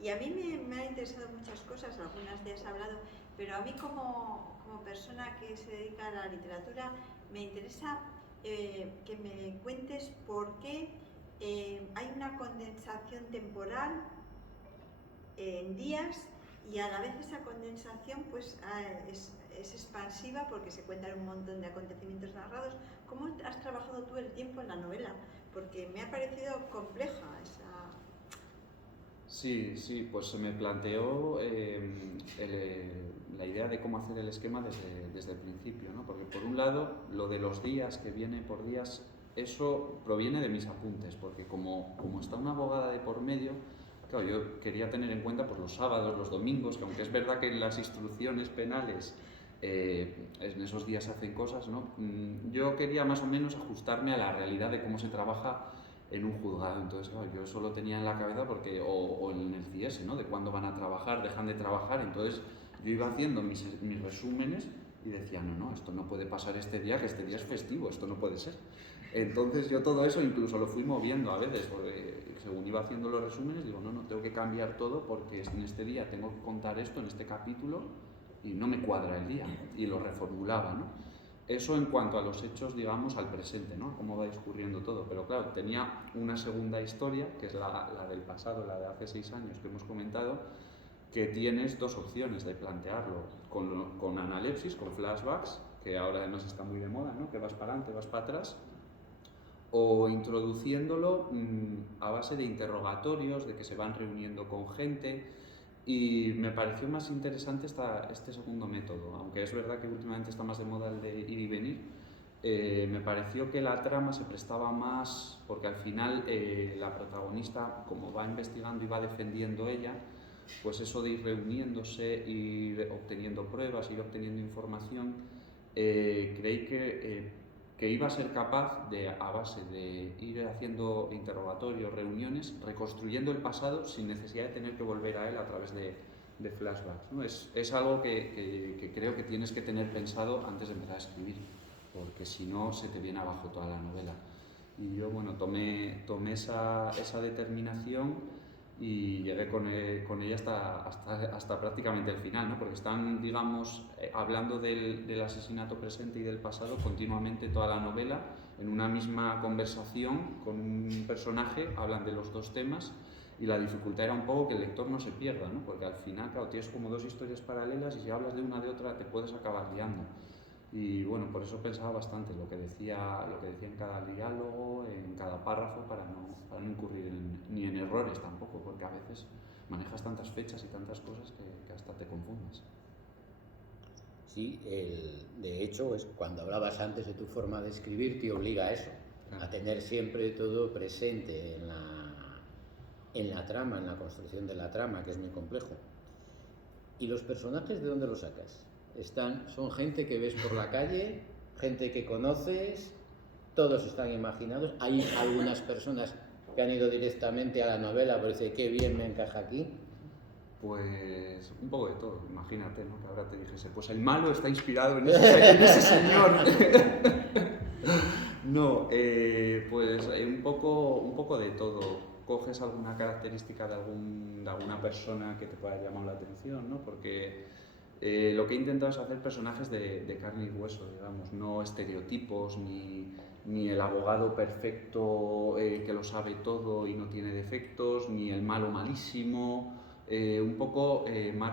Y a mí me han interesado muchas cosas, algunas de ellas he hablado, pero a mí como persona que se dedica a la literatura me interesa que me cuentes por qué hay una condensación temporal en días y a la vez esa condensación pues es expansiva porque se cuentan un montón de acontecimientos narrados. ¿Cómo has trabajado tú el tiempo en la novela? Porque me ha parecido compleja esa... Sí, pues se me planteó la idea de cómo hacer el esquema desde el principio, ¿no? Porque por un lado, lo de los días, que viene por días, eso proviene de mis apuntes, porque como está una abogada de por medio, claro, yo quería tener en cuenta pues, los sábados, los domingos, que aunque es verdad que en las instrucciones penales en esos días se hacen cosas, ¿no? Yo quería más o menos ajustarme a la realidad de cómo se trabaja en un juzgado. Entonces, claro, yo eso lo tenía en la cabeza porque, o en el CS, ¿no? De cuándo van a trabajar, dejan de trabajar. Entonces, yo iba haciendo mis resúmenes y decía, no, esto no puede pasar este día, que este día es festivo, esto no puede ser. Entonces, yo todo eso incluso lo fui moviendo a veces, porque según iba haciendo los resúmenes, digo, no, tengo que cambiar todo porque en este día tengo que contar esto, en este capítulo, y no me cuadra el día. Y lo reformulaba, ¿no? Eso en cuanto a los hechos, digamos, al presente, ¿no? Cómo va discurriendo todo. Pero claro, tenía una segunda historia, que es la del pasado, la de hace 6 años que hemos comentado, que tienes dos opciones de plantearlo. Con analepsis, con flashbacks, que ahora además está muy de moda, ¿no? Que vas para adelante, vas para atrás. O introduciéndolo a base de interrogatorios, de que se van reuniendo con gente. Y me pareció más interesante este segundo método, aunque es verdad que últimamente está más de moda el de ir y venir. Me pareció que la trama se prestaba más, porque al final la protagonista, como va investigando y va defendiendo ella, pues eso de ir reuniéndose, ir obteniendo pruebas, ir obteniendo información, creí que iba a ser capaz de, a base de ir haciendo interrogatorios, reuniones, reconstruyendo el pasado sin necesidad de tener que volver a él a través de flashbacks, ¿no? Es algo que creo que tienes que tener pensado antes de empezar a escribir, porque si no se te viene abajo toda la novela. Y yo, bueno, tomé esa determinación y llegué con ella hasta prácticamente el final, ¿no? Porque están, digamos, hablando del asesinato presente y del pasado continuamente toda la novela, en una misma conversación con un personaje, hablan de los dos temas, y la dificultad era un poco que el lector no se pierda, ¿no? Porque al final, claro, tienes como dos historias paralelas y si hablas de una de otra te puedes acabar liando. Y bueno, por eso pensaba bastante lo que decía en cada diálogo, en cada párrafo, para no incurrir ni en errores tampoco, porque a veces manejas tantas fechas y tantas cosas que hasta te confundes. Sí, de hecho, cuando hablabas antes de tu forma de escribir, te obliga a eso, a tener siempre todo presente en la trama, en la construcción de la trama, que es muy complejo. ¿Y los personajes de dónde los sacas? Son gente que ves por la calle, gente que conoces, todos están imaginados. Hay algunas personas que han ido directamente a la novela, parece que bien me encaja aquí. Pues un poco de todo, imagínate, ¿no? Que ahora te dijese, pues el malo está inspirado en ese señor. No, pues un poco de todo. Coges alguna característica de alguna persona que te pueda llamar la atención, ¿no? Porque lo que he intentado es hacer personajes de carne y hueso, digamos, no estereotipos, ni el abogado perfecto que lo sabe todo y no tiene defectos, ni el malo malísimo. Un poco más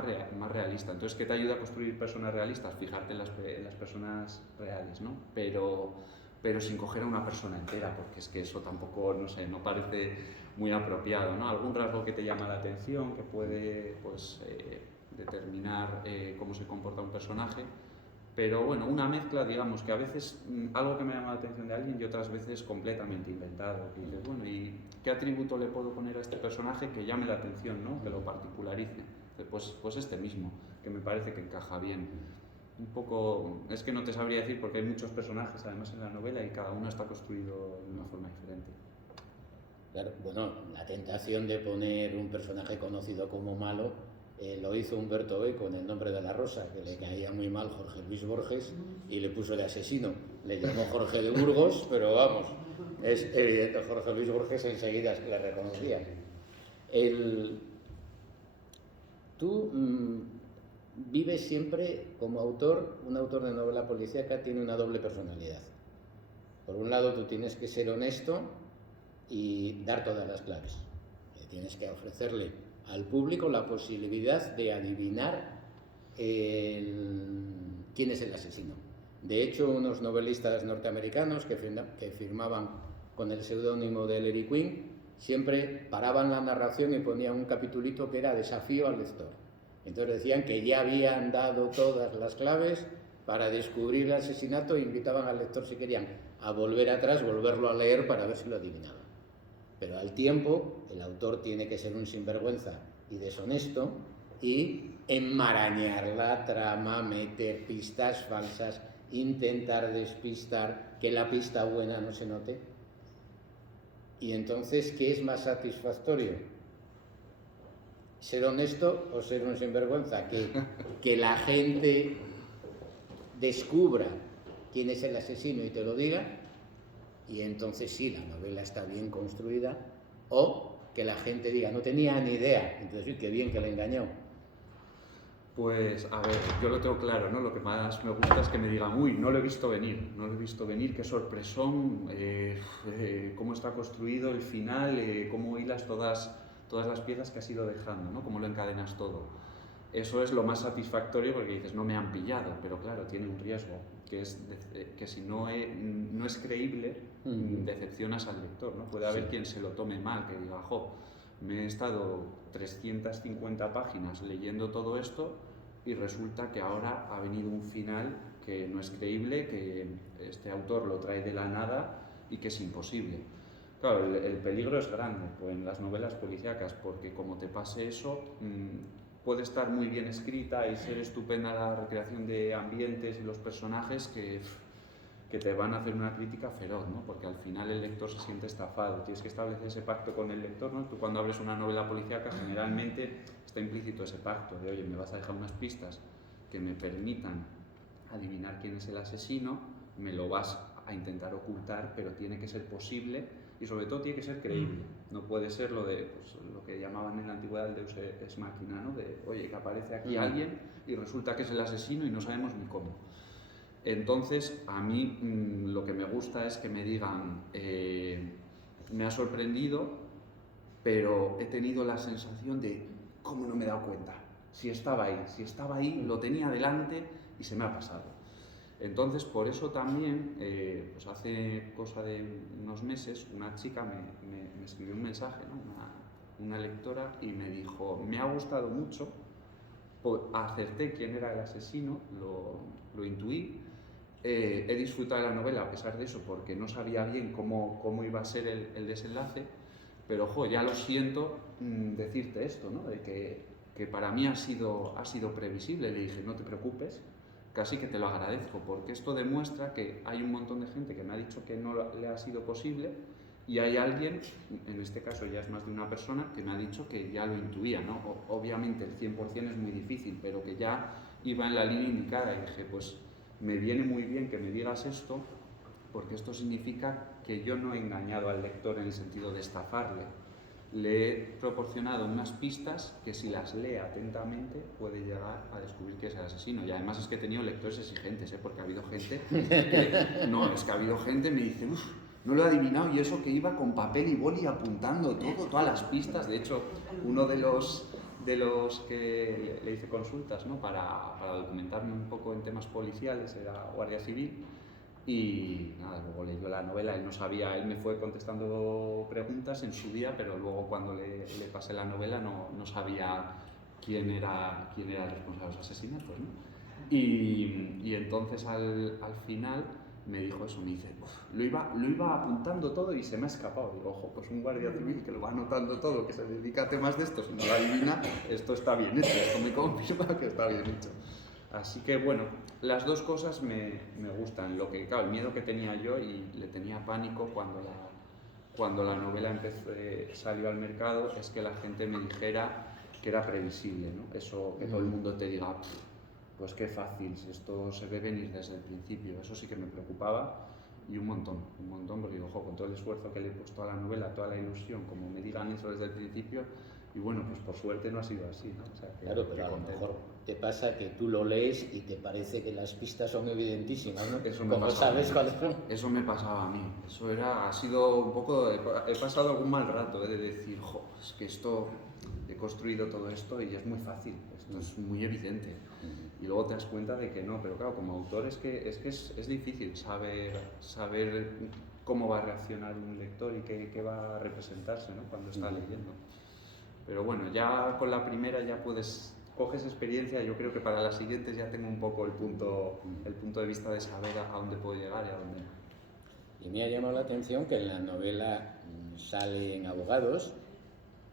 realista. Entonces, ¿qué te ayuda a construir personas realistas? Fijarte en las personas reales, ¿no? Pero sin coger a una persona entera, porque es que eso tampoco, no sé, no parece muy apropiado, ¿no? Algún rasgo que te llama la atención, que puede, pues, determinar cómo se comporta un personaje, pero bueno, una mezcla, digamos, que a veces algo que me llama la atención de alguien y otras veces completamente inventado, que dices, bueno, ¿y qué atributo le puedo poner a este personaje que llame la atención, ¿no? Que lo particularice? Pues este mismo, que me parece que encaja bien. Un poco, es que no te sabría decir porque hay muchos personajes además en la novela y cada uno está construido de una forma diferente. Claro, bueno, la tentación de poner un personaje conocido como malo lo hizo Humberto B. con El nombre de la rosa, que le caía muy mal Jorge Luis Borges y le puso de asesino. Le llamó Jorge de Burgos, pero vamos, es evidente, Jorge Luis Borges enseguida le reconocía. Tú vives siempre como autor, un autor de novela policíaca tiene una doble personalidad. Por un lado, tú tienes que ser honesto y dar todas las claves. Tienes que ofrecerle al público la posibilidad de adivinar quién es el asesino. De hecho, unos novelistas norteamericanos que firmaban con el seudónimo de Larry Quinn siempre paraban la narración y ponían un capitulito que era desafío al lector. Entonces decían que ya habían dado todas las claves para descubrir el asesinato e invitaban al lector, si querían, a volver atrás, volverlo a leer para ver si lo adivinaba. Pero al tiempo, el autor tiene que ser un sinvergüenza y deshonesto y enmarañar la trama, meter pistas falsas, intentar despistar, que la pista buena no se note. Y entonces, ¿qué es más satisfactorio? ¿Ser honesto o ser un sinvergüenza? Que la gente descubra quién es el asesino y te lo diga, y entonces sí, la novela está bien construida, o que la gente diga, no tenía ni idea, entonces sí, qué bien que le engañó. Pues, a ver, yo lo tengo claro, ¿no? Lo que más me gusta es que me digan, uy, no lo he visto venir, qué sorpresón, cómo está construido el final, cómo hilas todas las piezas que has ido dejando, ¿no? Cómo lo encadenas todo. Eso es lo más satisfactorio porque dices, no me han pillado, pero claro, tiene un riesgo, que es que si no es creíble, decepcionas al lector, ¿no? Puede haber quien se lo tome mal, que diga, jo, me he estado 350 páginas leyendo todo esto y resulta que ahora ha venido un final que no es creíble, que este autor lo trae de la nada y que es imposible. Claro, el peligro es grande pues, en las novelas policíacas, porque como te pase eso, puede estar muy bien escrita y ser estupenda la recreación de ambientes y los personajes que te van a hacer una crítica feroz, ¿no? Porque al final el lector se siente estafado, tienes que establecer ese pacto con el lector, ¿no? Tú cuando abres una novela policíaca generalmente está implícito ese pacto de, oye, me vas a dejar unas pistas que me permitan adivinar quién es el asesino, me lo vas a intentar ocultar, pero tiene que ser posible y sobre todo tiene que ser creíble. No puede ser lo de pues, lo que llamaban en la antigüedad el deus ex machina, ¿no? De, oye, que aparece aquí alguien y resulta que es el asesino y no sabemos ni cómo. Entonces, a mí lo que me gusta es que me digan, me ha sorprendido, pero he tenido la sensación de, ¿cómo no me he dado cuenta? Si estaba ahí, lo tenía delante y se me ha pasado. Entonces, por eso también, pues hace cosa de unos meses, una chica me escribió un mensaje, ¿no? una lectora, y me dijo, me ha gustado mucho, acerté quién era el asesino, lo intuí, he disfrutado de la novela a pesar de eso, porque no sabía bien cómo iba a ser el desenlace, pero, ya lo siento decirte esto, ¿no? De que que para mí ha sido previsible. Le dije, no te preocupes, casi que te lo agradezco, porque esto demuestra que hay un montón de gente que me ha dicho que no le ha sido posible, y hay alguien, en este caso ya es más de una persona, que me ha dicho que ya lo intuía, ¿no? Obviamente el 100% es muy difícil, pero que ya iba en la línea indicada, y dije, pues me viene muy bien que me digas esto, porque esto significa que yo no he engañado al lector en el sentido de estafarle. Le he proporcionado unas pistas que, si las lee atentamente, puede llegar a descubrir que es el asesino. Y además es que he tenido lectores exigentes, porque ha habido gente que... No, es que ha habido gente que me dice, uff, no lo he adivinado, y eso que iba con papel y boli apuntando todas las pistas. De hecho, uno de los que le hice consultas, ¿no?, para documentarme un poco en temas policiales era guardia civil. Y nada, luego leyó la novela, él no sabía, él me fue contestando preguntas en su día, pero luego cuando le pasé la novela no sabía quién era el responsable de los asesinatos, ¿no? Y entonces al final me dijo eso, me dice, lo iba apuntando todo y se me ha escapado. Digo, ojo, pues un guardia civil que lo va anotando todo, que se dedica a temas de estos y no lo adivina, esto está bien hecho, esto me confirma que está bien hecho. Así que bueno, las dos cosas me gustan. Lo que, claro, el miedo que tenía yo, y le tenía pánico cuando la novela salió al mercado, es que la gente me dijera que era previsible, ¿no? Eso, que todo el mundo te diga, pues qué fácil, si esto se ve venir desde el principio. Eso sí que me preocupaba, y un montón, porque digo, ojo, con todo el esfuerzo que le he puesto a la novela, toda la ilusión, como me digan eso desde el principio. Y bueno, pues por suerte no ha sido así, ¿no? O sea, claro, pero a lo mejor te pasa que tú lo lees y te parece que las pistas son evidentísimas, ¿no? Eso me como sabes cuáles son. Eso me pasaba a mí. Eso ha sido un poco... He pasado algún mal rato, de decir, es que esto... He construido todo esto y es muy fácil, esto es muy evidente. Y luego te das cuenta de que no, pero claro, como autor es difícil saber cómo va a reaccionar un lector y qué va a representarse, ¿no?, cuando está leyendo. Pero bueno, ya con la primera ya coges experiencia. Yo creo que para las siguientes ya tengo un poco el punto de vista de saber a dónde puedo llegar y a dónde no. Y me ha llamado la atención que en la novela salen abogados,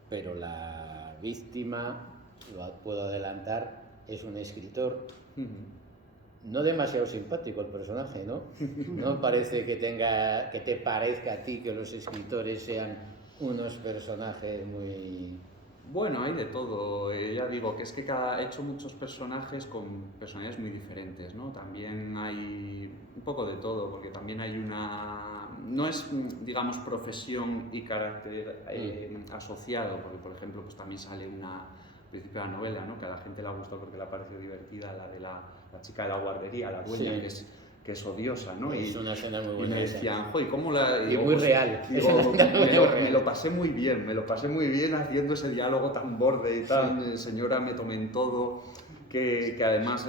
pero la víctima, lo puedo adelantar, es un escritor. No demasiado simpático el personaje, ¿no? No parece que te parezca a ti que los escritores sean unos personajes muy... Bueno, hay de todo. Ya digo que es que he hecho muchos personajes con personalidades muy diferentes, ¿no? También hay un poco de todo, porque también hay no es, digamos, profesión y carácter asociado, porque, por ejemplo, pues también sale al principio de la novela, ¿no?, que a la gente le ha gustado porque le ha parecido divertida, la de la chica de la guardería, la dueña, sí, que es odiosa, ¿no? Es una escena muy buena. Y me decían, ¿y cómo la...? Y muy real. Me lo pasé muy bien haciendo ese diálogo tan borde y tan señora me tomen todo, que además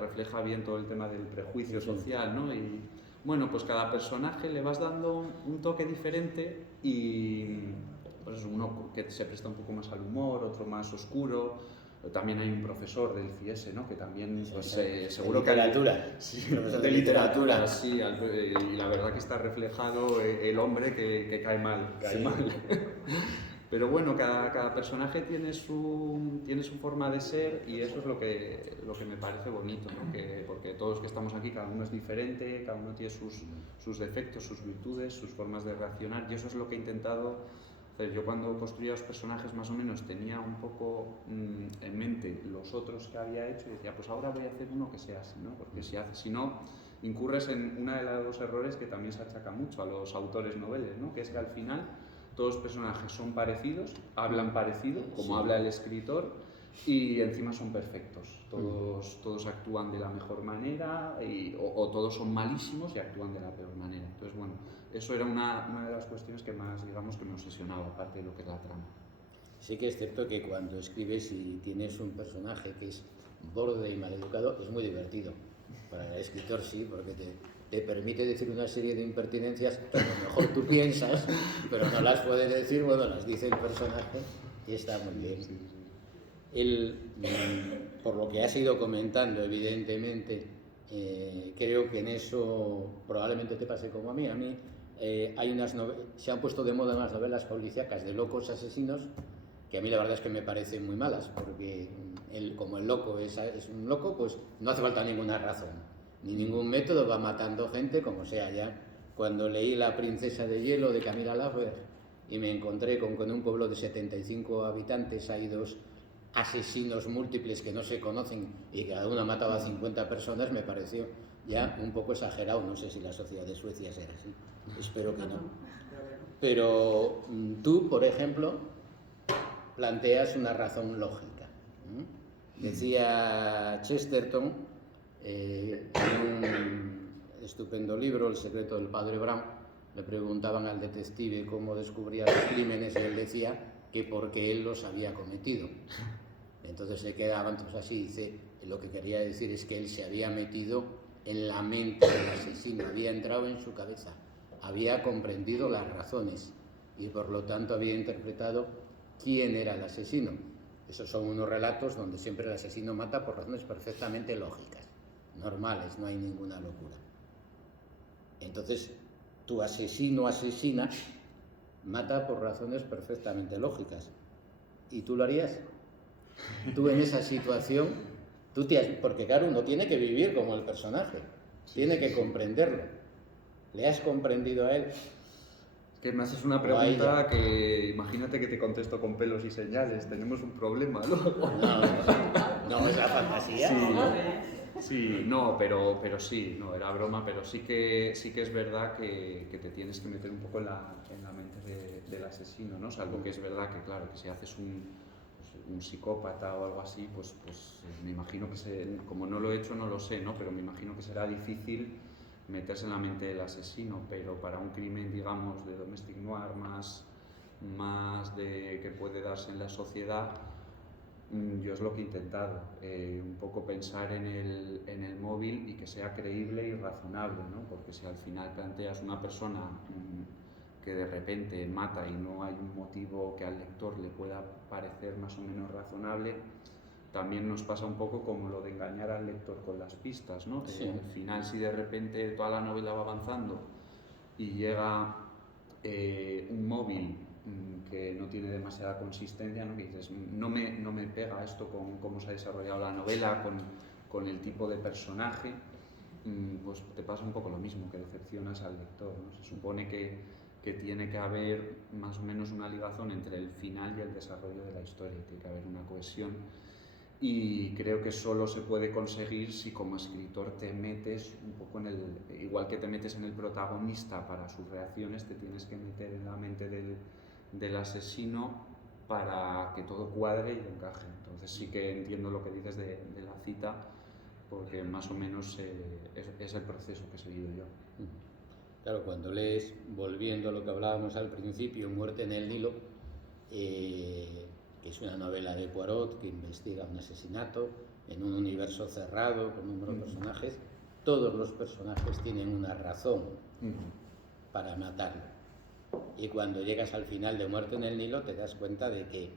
refleja bien todo el tema del prejuicio social, ¿no? Y bueno, pues cada personaje le vas dando un toque diferente, y pues uno que se presta un poco más al humor, otro más oscuro. También hay un profesor del CIES, ¿no?, que también, pues, seguro de literatura. De literatura, sí, y la verdad que está reflejado el hombre que cae mal. Pero bueno, cada personaje tiene su forma de ser, y eso es lo que me parece bonito, ¿no? Porque todos los que estamos aquí, cada uno es diferente, cada uno tiene sus defectos, sus virtudes, sus formas de reaccionar, y eso es lo que he intentado. Yo cuando construía los personajes más o menos tenía un poco en mente los otros que había hecho, y decía, pues ahora voy a hacer uno que sea así, ¿no? Porque si no, incurres en uno de los errores que también se achaca mucho a los autores noveles, ¿no?, que es que al final todos los personajes son parecidos, hablan parecido, como habla el escritor, y encima son perfectos. Todos actúan de la mejor manera, o todos son malísimos y actúan de la peor manera. Entonces, bueno, eso era una de las cuestiones que más, digamos, que me obsesionaba, aparte de lo que es la trama. Sí que es cierto que cuando escribes y tienes un personaje que es borde y maleducado, es muy divertido. Para el escritor sí, porque te permite decir una serie de impertinencias que a lo mejor tú piensas, pero no las puedes decir, bueno, las dice el personaje y está muy bien. Por lo que has ido comentando, evidentemente, creo que en eso probablemente te pase como a mí. Hay se han puesto de moda unas novelas policíacas de locos asesinos que a mí la verdad es que me parecen muy malas, porque como el loco es un loco, pues no hace falta ninguna razón, ni ningún método, va matando gente como sea. Ya cuando leí La princesa de hielo de Camila Lagerlöf y me encontré con que en un pueblo de 75 habitantes hay 2 asesinos múltiples que no se conocen y cada uno ha matado a 50 personas, me pareció ya un poco exagerado. No sé si la sociedad de Suecia será así, espero que no. Pero tú, por ejemplo, planteas una razón lógica. Decía Chesterton, en un estupendo libro, El secreto del padre Brown, le preguntaban al detective cómo descubría los crímenes y él decía que porque él los había cometido. Entonces se quedaban todos así, dice, lo que quería decir es que él se había metido en la mente del asesino, había entrado en su cabeza, había comprendido las razones y por lo tanto había interpretado quién era el asesino. Esos son unos relatos donde siempre el asesino mata por razones perfectamente lógicas, normales, no hay ninguna locura. Entonces, tu asesino asesina mata por razones perfectamente lógicas. ¿Y tú lo harías? Tú en esa situación, porque claro, uno tiene que vivir como el personaje, tiene que comprenderlo. ¿Le has comprendido a él? Que me haces una pregunta que imagínate que te contesto con pelos y señales, tenemos un problema luego. No, es la fantasía. Sí, no, pero sí, no, era broma, pero sí que es verdad que te tienes que meter un poco en la mente del asesino, ¿no? Salvo que es verdad que, claro, que si haces un psicópata o algo así, pues me imagino que como no lo he hecho, no lo sé, ¿no? Pero me imagino que será difícil meterse en la mente del asesino, pero para un crimen, digamos, de domestic noir, más de que puede darse en la sociedad, yo es lo que he intentado, un poco pensar en el móvil y que sea creíble y razonable, ¿no? Porque si al final planteas una persona que de repente mata y no hay un motivo que al lector le pueda parecer más o menos razonable, también nos pasa un poco como lo de engañar al lector con las pistas, ¿no? Sí. Al final, si de repente toda la novela va avanzando y llega un móvil que no tiene demasiada consistencia, ¿no? Que dices, no me pega esto con cómo se ha desarrollado la novela, con el tipo de personaje, pues te pasa un poco lo mismo, que decepcionas al lector, ¿no? Se supone que tiene que haber más o menos una ligazón entre el final y el desarrollo de la historia, tiene que haber una cohesión. Y creo que solo se puede conseguir si como escritor te metes un poco igual que te metes en el protagonista para sus reacciones, te tienes que meter en la mente del asesino para que todo cuadre y encaje. Entonces sí que entiendo lo que dices de la cita, porque más o menos es el proceso que he seguido yo. Claro, cuando lees, volviendo a lo que hablábamos al principio, Muerte en el Nilo, que es una novela de Poirot que investiga un asesinato en un universo cerrado con un número de personajes, todos los personajes tienen una razón para matarlo. Y cuando llegas al final de Muerte en el Nilo te das cuenta de que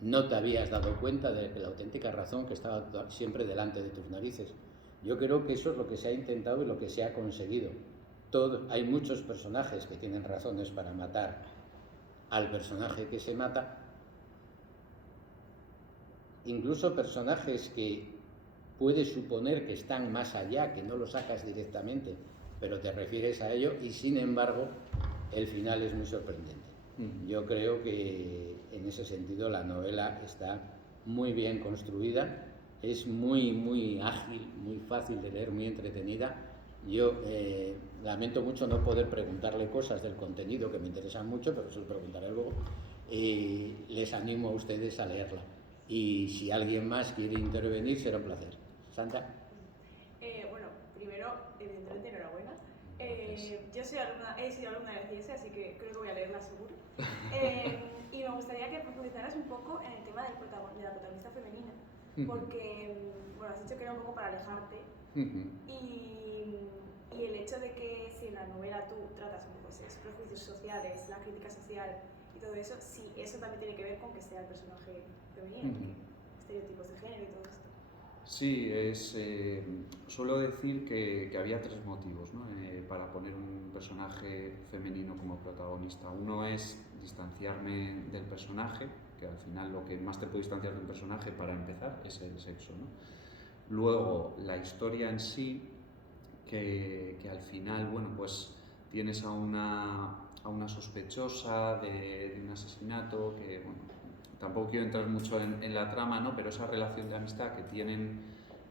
no te habías dado cuenta de la auténtica razón que estaba siempre delante de tus narices. Yo creo que eso es lo que se ha intentado y lo que se ha conseguido. Hay muchos personajes que tienen razones para matar al personaje que se mata, incluso personajes que puedes suponer que están más allá, que no lo sacas directamente, pero te refieres a ello y sin embargo el final es muy sorprendente. Yo creo que en ese sentido la novela está muy bien construida, es muy ágil, muy fácil de leer, muy entretenida. Yo lamento mucho no poder preguntarle cosas del contenido que me interesan mucho, pero se lo preguntaré luego. Les animo a ustedes a leerla. Y si alguien más quiere intervenir, será un placer. Sandra. Bueno, primero, evidentemente, enhorabuena. Yo he sido alumna de la CS, así que creo que voy a leerla seguro. Y me gustaría que profundizaras un poco en el tema de la protagonista femenina, porque, bueno, has dicho que era un poco para alejarte. Y el hecho de que si en la novela tú tratas pues, prejuicios sociales, la crítica social y todo eso, si eso también tiene que ver con que sea el personaje femenino, estereotipos de género y todo esto. Sí, suelo decir que había 3 motivos, ¿no? Para poner un personaje femenino como protagonista. Uno es distanciarme del personaje, porque al final lo que más te puede distanciar de un personaje para empezar es el sexo, ¿no? Luego, la historia en sí, que al final, bueno, pues tienes a una sospechosa de un asesinato, que, bueno, tampoco quiero entrar mucho en la trama, ¿no? Pero esa relación de amistad que tienen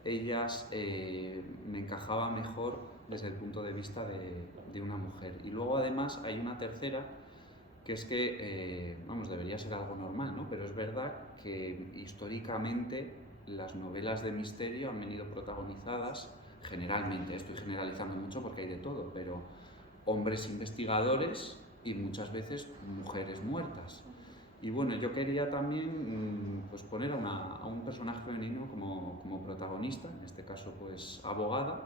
ellas me encajaba mejor desde el punto de vista de una mujer. Y luego, además, hay una tercera, que es que, vamos, debería ser algo normal, ¿no? Pero es verdad que históricamente las novelas de misterio han venido protagonizadas, generalmente, estoy generalizando mucho porque hay de todo, pero hombres investigadores y muchas veces mujeres muertas. Y bueno, yo quería también pues poner a un personaje femenino como protagonista, en este caso pues abogada,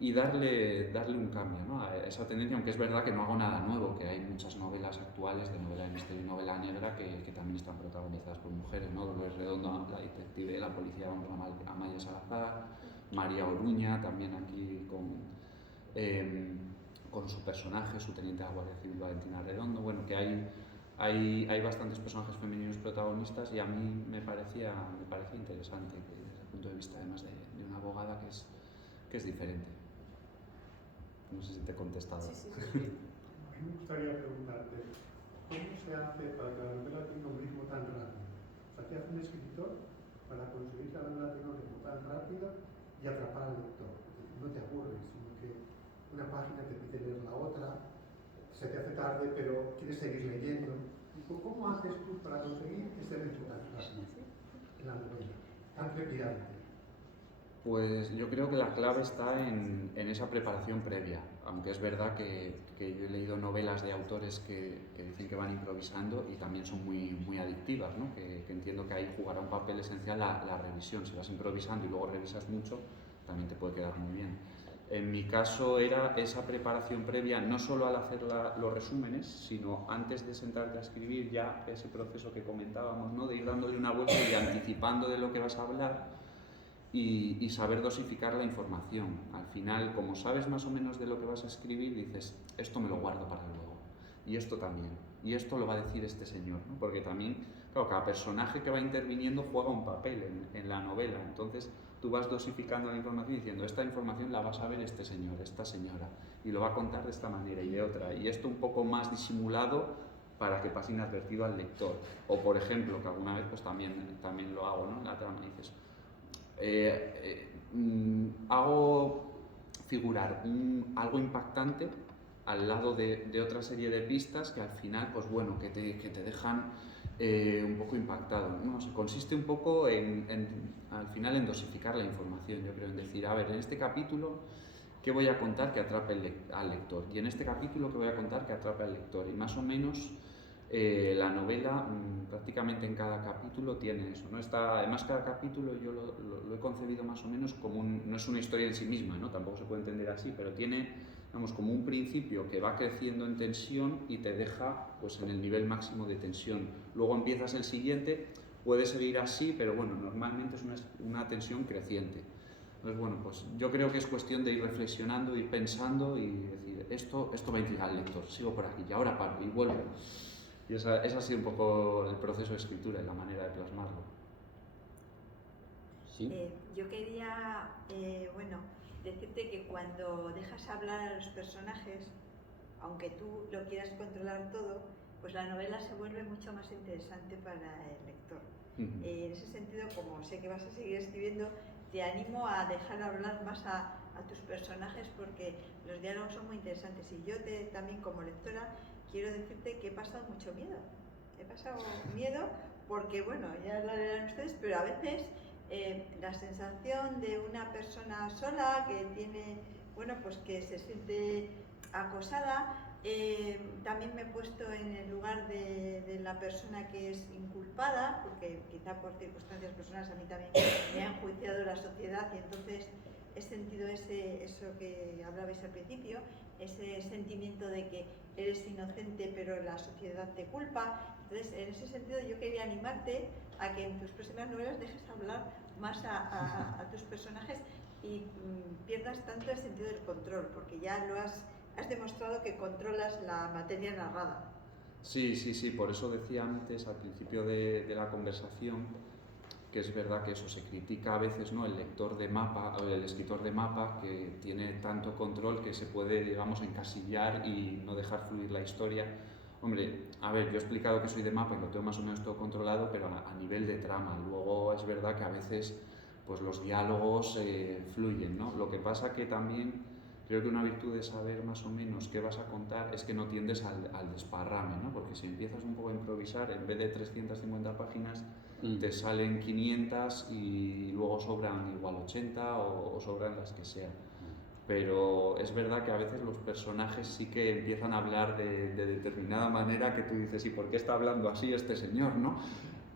y darle un cambio, ¿no? A esa tendencia, aunque es verdad que no hago nada nuevo, que hay muchas novelas actuales de novela de misterio y novela negra que también están protagonizadas por mujeres, ¿no? Dolores Redondo, la detective, la policía, vamos, Amaya Salazar, María Oruña, también aquí con su personaje, su teniente de la Guardia Civil Valentina Redondo, bueno, que hay bastantes personajes femeninos protagonistas y a mí me parecía interesante que desde el punto de vista además de una abogada que es diferente. No sé si te he contestado. Sí. A mí me gustaría preguntarte, ¿cómo se hace para que la novela tenga un ritmo tan rápido? O sea, ¿qué hace un escritor para conseguir que la novela tenga un ritmo tan rápido y atrapar al lector? No te aburres, sino que una página te pide leer la otra, se te hace tarde pero quieres seguir leyendo. ¿Cómo haces tú para conseguir ese ritmo tan rápido en la novela, tan trepidante? Pues yo creo que la clave está en esa preparación previa, aunque es verdad que yo he leído novelas de autores que dicen que van improvisando y también son muy adictivas, ¿no? Que entiendo que ahí jugará un papel esencial la revisión. Si vas improvisando y luego revisas mucho, también te puede quedar muy bien. En mi caso era esa preparación previa, no solo al hacer los resúmenes, sino antes de sentarte a escribir ya ese proceso que comentábamos, ¿no? De ir dándole una vuelta y anticipando de lo que vas a hablar. Y saber dosificar la información. Al final, como sabes más o menos de lo que vas a escribir, dices, esto me lo guardo para luego, y esto también, y esto lo va a decir este señor, ¿no? Porque también, claro, cada personaje que va interviniendo juega un papel en la novela, entonces tú vas dosificando la información diciendo, esta información la va a saber este señor, esta señora, y lo va a contar de esta manera y de otra, y esto un poco más disimulado para que pase inadvertido al lector. O, por ejemplo, que alguna vez pues también lo hago, ¿no? En la trama dices, hago figurar algo impactante al lado de otra serie de pistas que al final, pues bueno, que te dejan un poco impactado, ¿no? O sea, consiste un poco al final en dosificar la información, yo creo, en decir, a ver, en este capítulo, ¿qué voy a contar que atrape al lector? Y en este capítulo, ¿qué voy a contar que atrape al lector? Y más o menos la novela prácticamente en cada capítulo tiene eso, ¿no? Además, cada capítulo yo lo he concebido más o menos como no es una historia en sí misma, ¿no? Tampoco se puede entender así, pero tiene, digamos, como un principio que va creciendo en tensión y te deja pues en el nivel máximo de tensión. Luego empiezas el siguiente, puede seguir así, pero bueno, normalmente es una tensión creciente. Entonces, bueno, pues yo creo que es cuestión de ir reflexionando, ir pensando y decir, esto va a intrigar al lector, sigo por aquí y ahora paro y vuelvo. Y ese ha sido un poco el proceso de escritura y la manera de plasmarlo. ¿Sí? Yo quería, decirte que cuando dejas hablar a los personajes, aunque tú lo quieras controlar todo, pues la novela se vuelve mucho más interesante para el lector. En ese sentido, como sé que vas a seguir escribiendo, te animo a dejar hablar más a tus personajes porque los diálogos son muy interesantes. Y yo también como lectora quiero decirte que he pasado mucho miedo. He pasado miedo porque, bueno, ya lo harán ustedes, pero a veces la sensación de una persona sola que tiene, bueno, pues que se siente acosada, también me he puesto en el lugar de la persona que es inculpada, porque quizá por circunstancias personales a mí también me ha enjuiciado la sociedad y entonces he sentido eso que hablabais al principio, ese sentimiento de que eres inocente pero la sociedad te culpa. Entonces, en ese sentido yo quería animarte a que en tus próximas novelas dejes hablar más a tus personajes y pierdas tanto el sentido del control, porque ya has demostrado que controlas la materia narrada. Sí, por eso decía antes, al principio de la conversación, que es verdad que eso se critica a veces, ¿no? El lector de mapa, o el escritor de mapa, que tiene tanto control que se puede, digamos, encasillar y no dejar fluir la historia. Hombre, a ver, yo he explicado que soy de mapa y lo tengo más o menos todo controlado, pero a nivel de trama. Luego es verdad que a veces pues los diálogos fluyen, ¿no? Lo que pasa que también creo que una virtud de saber más o menos qué vas a contar es que no tiendes al desparrame, ¿no? Porque si empiezas un poco a improvisar, en vez de 350 páginas, te salen 500 y luego sobran igual 80 o sobran las que sean. Pero es verdad que a veces los personajes sí que empiezan a hablar de determinada manera que tú dices, ¿y por qué está hablando así este señor, no?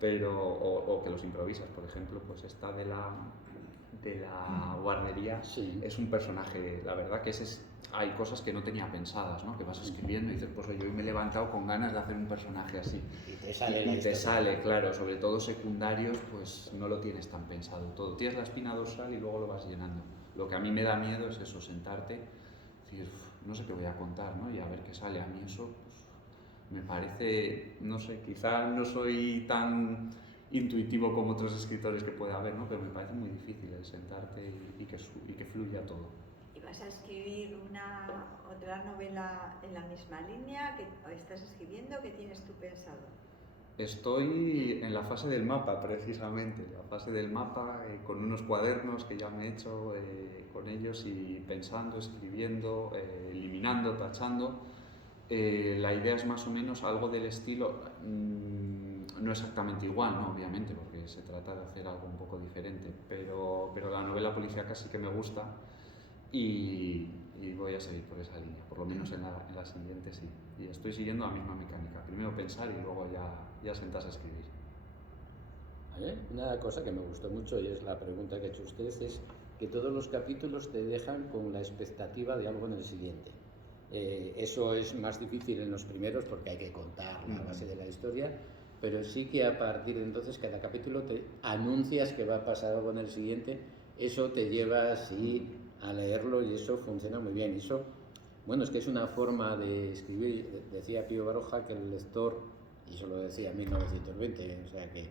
Pero, o que los improvisas, por ejemplo, pues esta de la guardería es un personaje, la verdad que hay cosas que no tenía pensadas, ¿no? Que vas escribiendo y dices, pues oye, hoy me he levantado con ganas de hacer un personaje así. Y te sale, claro, sobre todo secundarios, pues no lo tienes tan pensado todo. Tienes la espina dorsal y luego lo vas llenando. Lo que a mí me da miedo es eso, sentarte, decir, no sé qué voy a contar, ¿no? Y a ver qué sale. A mí eso pues, me parece, no sé, quizá no soy tan intuitivo como otros escritores que puede haber, ¿no? Pero me parece muy difícil el sentarte y que fluya todo. ¿Y vas a escribir otra novela en la misma línea que estás escribiendo? ¿Qué tienes tú pensado? Estoy en la fase del mapa, precisamente, la fase del mapa, con unos cuadernos que ya me he hecho con ellos y pensando, escribiendo, eliminando, tachando. La idea es más o menos algo del estilo, no exactamente igual, ¿no? Obviamente, porque se trata de hacer algo un poco diferente, pero la novela policíaca sí que me gusta y voy a seguir por esa línea, por lo menos en la siguiente sí. Y estoy siguiendo la misma mecánica, primero pensar y luego ya sentarse a escribir. ¿Vale? Una cosa que me gustó mucho y es la pregunta que ha hecho usted es que todos los capítulos te dejan con la expectativa de algo en el siguiente. Eso es más difícil en los primeros porque hay que contar la base de la historia, pero sí que a partir de entonces cada capítulo te anuncias que va a pasar algo en el siguiente, eso te lleva así a leerlo y eso funciona muy bien. Eso, bueno, es que es una forma de escribir. Decía Pío Baroja que el lector, y eso lo decía en 1920, o sea que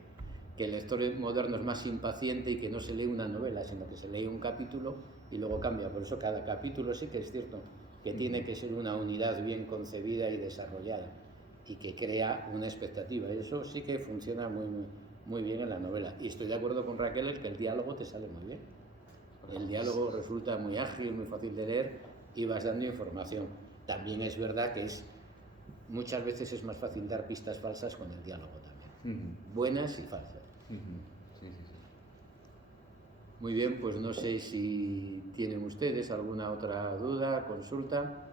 el lector moderno es más impaciente y que no se lee una novela, sino que se lee un capítulo y luego cambia. Por eso cada capítulo sí que es cierto que tiene que ser una unidad bien concebida y desarrollada y que crea una expectativa. Eso sí que funciona muy bien en la novela. Y estoy de acuerdo con Raquel que el diálogo te sale muy bien. El diálogo resulta muy ágil, muy fácil de leer y vas dando información. También es verdad que muchas veces es más fácil dar pistas falsas con el diálogo también. Buenas y falsas. Sí. Muy bien, pues no sé si tienen ustedes alguna otra duda, consulta.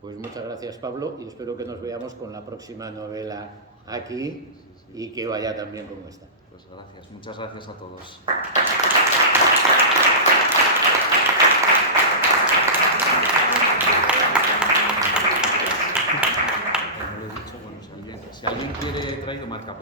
Pues muchas gracias, Pablo, y espero que nos veamos con la próxima novela aquí y que vaya tan bien como esta. Pues gracias, muchas gracias a todos. Como lo he dicho, bueno, si alguien quiere, he traído marcapaginas.